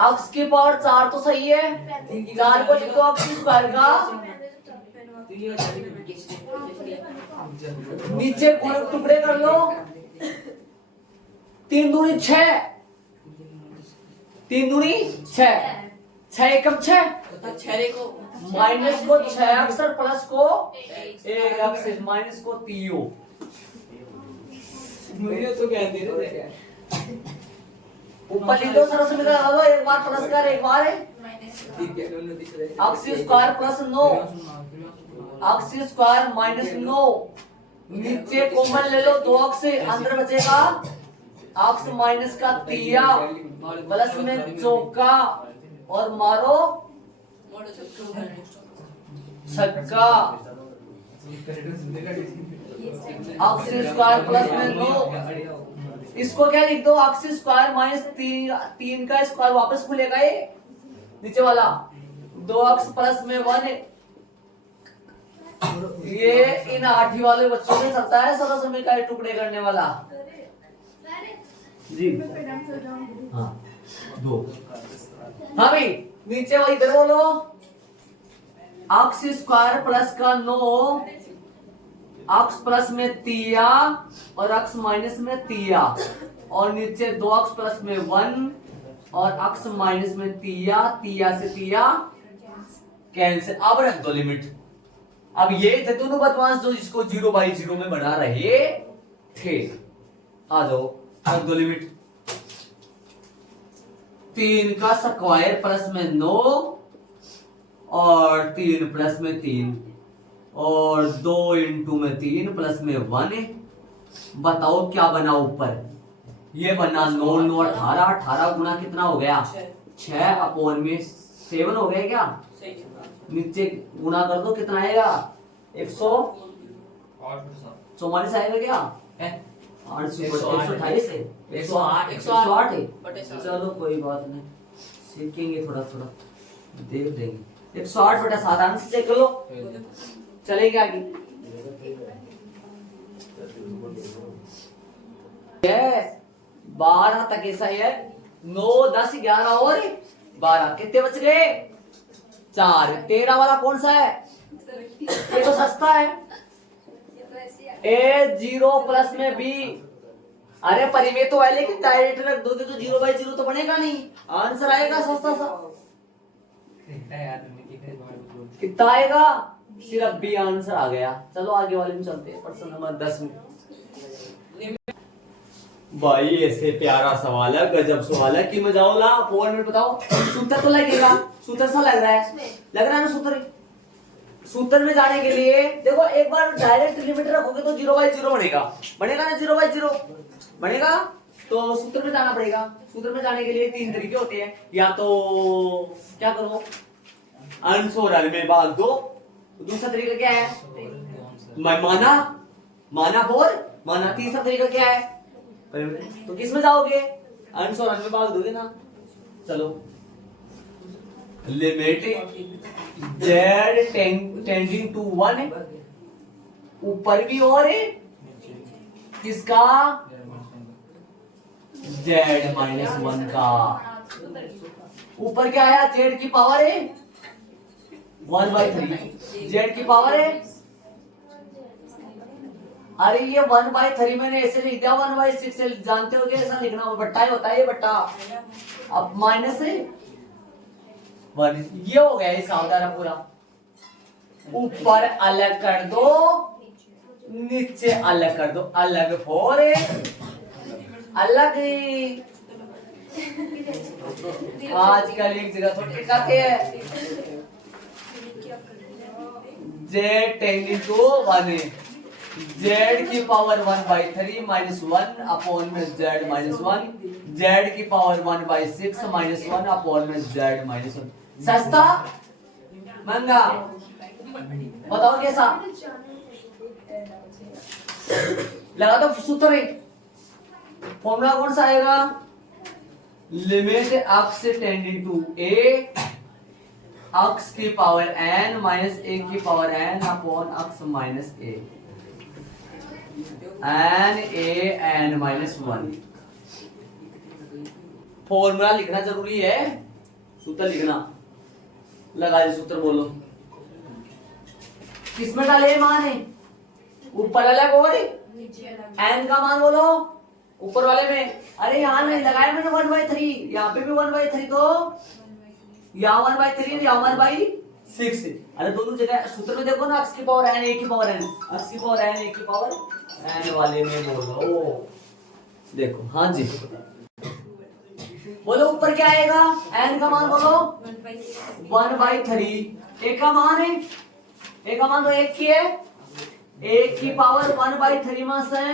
x की पावर 4 तो सही है, 4 को लिखो x स्क्वायर का, नीचे टुकड़े कर लो, 3 दूनी 6, 3 दूनी 6, 6 एकम 6, माइनस को 6x और प्लस को 1x, माइनस को 3 तो कहते हैं ऊपर लिख दो, सरस में लगा दो, एक बार प्लस कर एक बार x square plus 9, x square minus 9, नीचे कॉमन ले लो 2x से, अंदर बचेगा x माइनस का 3 प्लस में चौका और मारो छक्का, x स्क्वायर प्लस में 9, इसको क्या लिख दो, x स्क्वायर माइनस 3 का स्क्वायर वापस खुलेगा ये नीचे वाला, 2x प्लस में 1। ये इन 8वीं वाले बच्चों में चलता है सरस में का टुकड़े करने वाला जी। हाँ 2, हाँ भाई नीचे वाली इधर बोलो, x स्क्वायर प्लस का 9, x प्लस में 3 और x माइनस में 3 और नीचे 2x प्लस में 1 और x माइनस में 3 से 3 कैंसिल। अब रख दो लिमिट। अब ये थे दोनों बदमाश जो इसको 0/0 में बना रहे थे, आ जाओ रख दो लिमिट। 3 का स्क्वायर प्लस में 9 और 3 प्लस में 3 और 2 × में 3 प्लस में 1। बताओ क्या बना ऊपर, ये बना 9 9 18, 18 गुना कितना हो गया 6 अपॉन में 7 हो गया क्या, नीचे गुना कर दो कितना आएगा 144 आएगा क्या, 128 है 108 है। चलो कोई बात नहीं, सीखेंगे थोड़ा थोड़ा, देख देंगे। 108/7 आराम से चेक कर लो, चलेगा आगे। 12 तक ऐसा है, 9 10 11 और 12 कितने बच गए 4। 13 वाला कौन सा है, ये तो सस्ता है, A0 प्लस में B। अरे परिमेय तो है लेकिन डायरेक्ट रख दोगे तो 0/0 तो बनेगा नहीं, आंसर आएगा सस्ता सा। कितना आएगा, सिर्फ B आंसर आ गया। चलो आगे वाले में चलते हैं, प्रश्न नंबर 10 में। भाई ऐसे प्यारा सवाल है, गजब सवाल है कि मजा होला। 4 मिनट बताओ, सूत्र तो लगेगा, सूत्र सा लग रहा है ना सूत्र, सूत्र में जाने के लिए देखो, एक बार डायरेक्ट लिमिट रखोगे तो 0/0 बनेगा, बनेगा ना 0/0 बनेगा। तो सूत्र में जाना पड़ेगा। सूत्र में जाने के लिए 3 तरीके होते हैं, या तो क्या करो, अंश और हर में भाग दो। दूसरा तरीका क्या है, माना माना और माना। तीसरा तरीका क्या है, तो किस में जाओगे, अंश और हर में भाग दोगे ना। चलो, लिमिट z टेंडिंग टू 1, ऊपर भी और है किसका, z-1 का। ऊपर क्या है, z की पावर है 1/3, z की पावर है, अरे ये 1/3 मैंने ऐसे लिख दिया, 1/6 जानते हो, ऐसा लिखना बट्टा ही होता है ये बट्टा। अब माइनस है 1, ये हो गया इस सावधारा पूरा। ऊपर अलग कर दो, नीचे अलग कर दो, अलग 4 अलग। आजकल एक जगह थोड़ी लिखाते हैं, z टेंडिंग टू 1 है, z की पावर 1/3 माइनस 1 अपॉन में z माइनस 1, z की पावर 1/6 माइनस 1 अपॉन में z माइनस 1। सस्ता महंगा बताओ कैसा, लगा दो सूत्र है। फॉर्मूला कौन सा आएगा, limit x tending to a, x की पावर n माइनस a की power n upon x minus a, n a n minus 1। Formula लिखना जरूरी है, सूत्र लिखना। लगा दे सूत्र, बोलो किसमें डाले मान है, ऊपर अलग और n का मान बोलो ऊपर वाले में। अरे यहाँ नहीं लगाया मैंने 1/3, यहाँ पे भी 1/3, तो यहाँ 1/3 यहाँ 1/6। अरे दोनों जगह सूत्र में देखो ना, x की पावर n, a की पावर n, x की पावर n, a की पावर n वाले में बोलो। देखो हाँ जी, बोलो ऊपर क्या आएगा, n का मान बोलो 1/3, a का मान है, a का मान तो 1 की है, 1 की पावर 1/3 मास है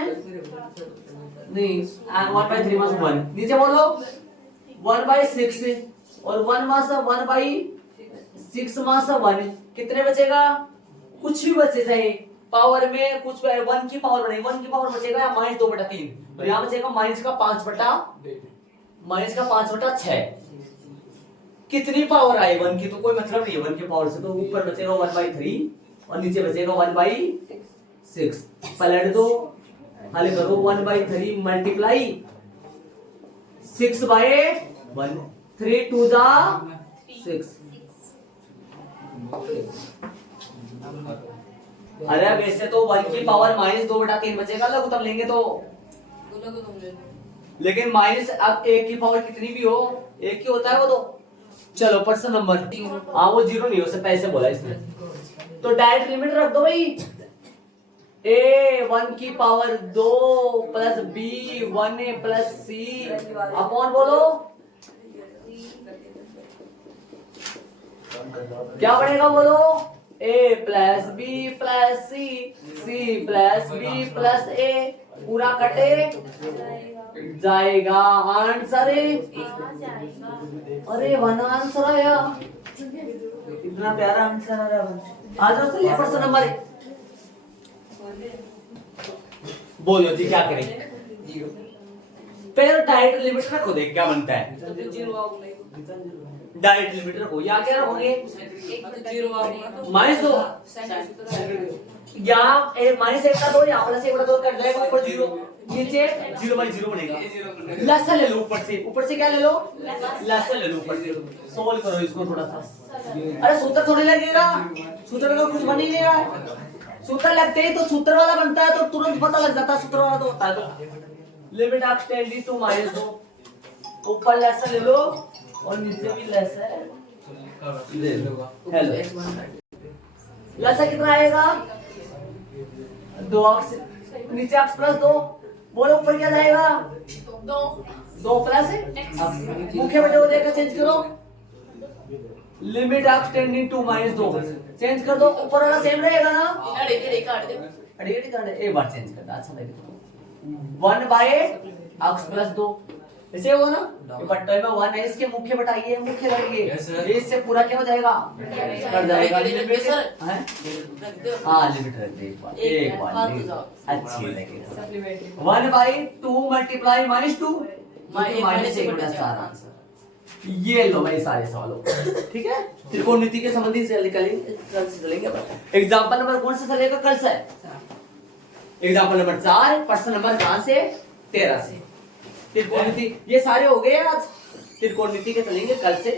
नहीं, 1/3 मास 1। नीचे बोलो 1/6 और 1 मास 1/6 मास 1, कितने बचेगा, कुछ भी बचे चाहे पावर में कुछ 1 की पावर बनेगी, 1 की पावर बचेगा -2/3, और यहाँ बचेगा -5/6। कितनी पावर आई 1 की, तो कोई मतलब नहीं है 1 की पावर से, तो ऊपर बचेगा 1/3 और नीचे बचेगा 1/6। पलट दो, हल करो, 1/3 मल्टीप्लाई 6/1, 3 2 6। अरे वैसे तो 1 की पावर -2/3 बचेगा, लघुत्तम लेंगे तो, लेकिन माइनस अब 1 की पावर कितनी भी हो, 1 की होता है वो तो। चलो प्रश्न नंबर, हाँ वो 0 नहीं हो सकता, ऐसे बोला इसने, तो डायरेक्ट लिमिट रख दो भाई, a 1 की power 2 plus b 1a plus c upon बोलो क्या बनेगा, बोलो a plus b plus c, c plus b plus a, पूरा कटे जाएगा आंसर है। अरे 1 आंसर आया, इतना प्यारा आंसर आ रहा। आ जाओ चलिए प्रश्न नंबर, बोलो जी क्या करें। पहले डायरेक्ट लिमिट रखो, देख क्या बनता है। डायरेक्ट लिमिट रखो, या क्या रखोगे, -2 यहाँ -1 का 2, यहाँ +1 का 2 कर जाएगा, ऊपर 0, नीचे 0/0 बनेगा। लसा ले लो ऊपर से क्या ले लो, लसा ले लो ऊपर से। सोल्व करो इसको थोड़ा सा। अरे सूत्र थोड़ी लगेगा, सूत्र का कुछ बन ही नहीं रहा है। सूत्र लगते ही तो सूत्र वाला बनता है, तो तुरंत पता लग जाता है सूत्र वाला तो होता है। तो लिमिट x टेंडिंग टू -2, ऊपर लसा ले लो और नीचे भी लसा ले लो। हेलो, लसा कितना आएगा, 2x, नीचे x + 2, बोलो ऊपर क्या जाएगा, 2 प्लस है। मुख्य बटे को लेकर चेंज करो, limit of tending to -2 change कर दो, ऊपर वाला सेम रहेगा ना। अड़े काट दे। एक बार चेंज कर दो, अच्छा लगेगा। 1/(x+2) ऐसे होगा ना, ये पट्टे में 1 है, इसके मुख्य बटाइए, मुख्य लड़िए, ये इससे पूरा क्या हो जाएगा, कट जाएगा। लिमिट है, हाँ लिमिट रख दे एक बार अच्छी लगेगा। 1/2 मल्टीप्लाई -2 -1/4 आंसर। ये लो भाई सारे सवालों, ठीक है। त्रिकोणमिति के संबंधी से निकलेंगे, कल से चलेंगे। एग्जांपल नंबर कौन सा चलेगा कल से? एग्जांपल नंबर 4, प्रश्न नंबर कहां से? 13 से। त्रिकोणमिति ये सारे हो गए आज, त्रिकोणमिति के चलेंगे कल से।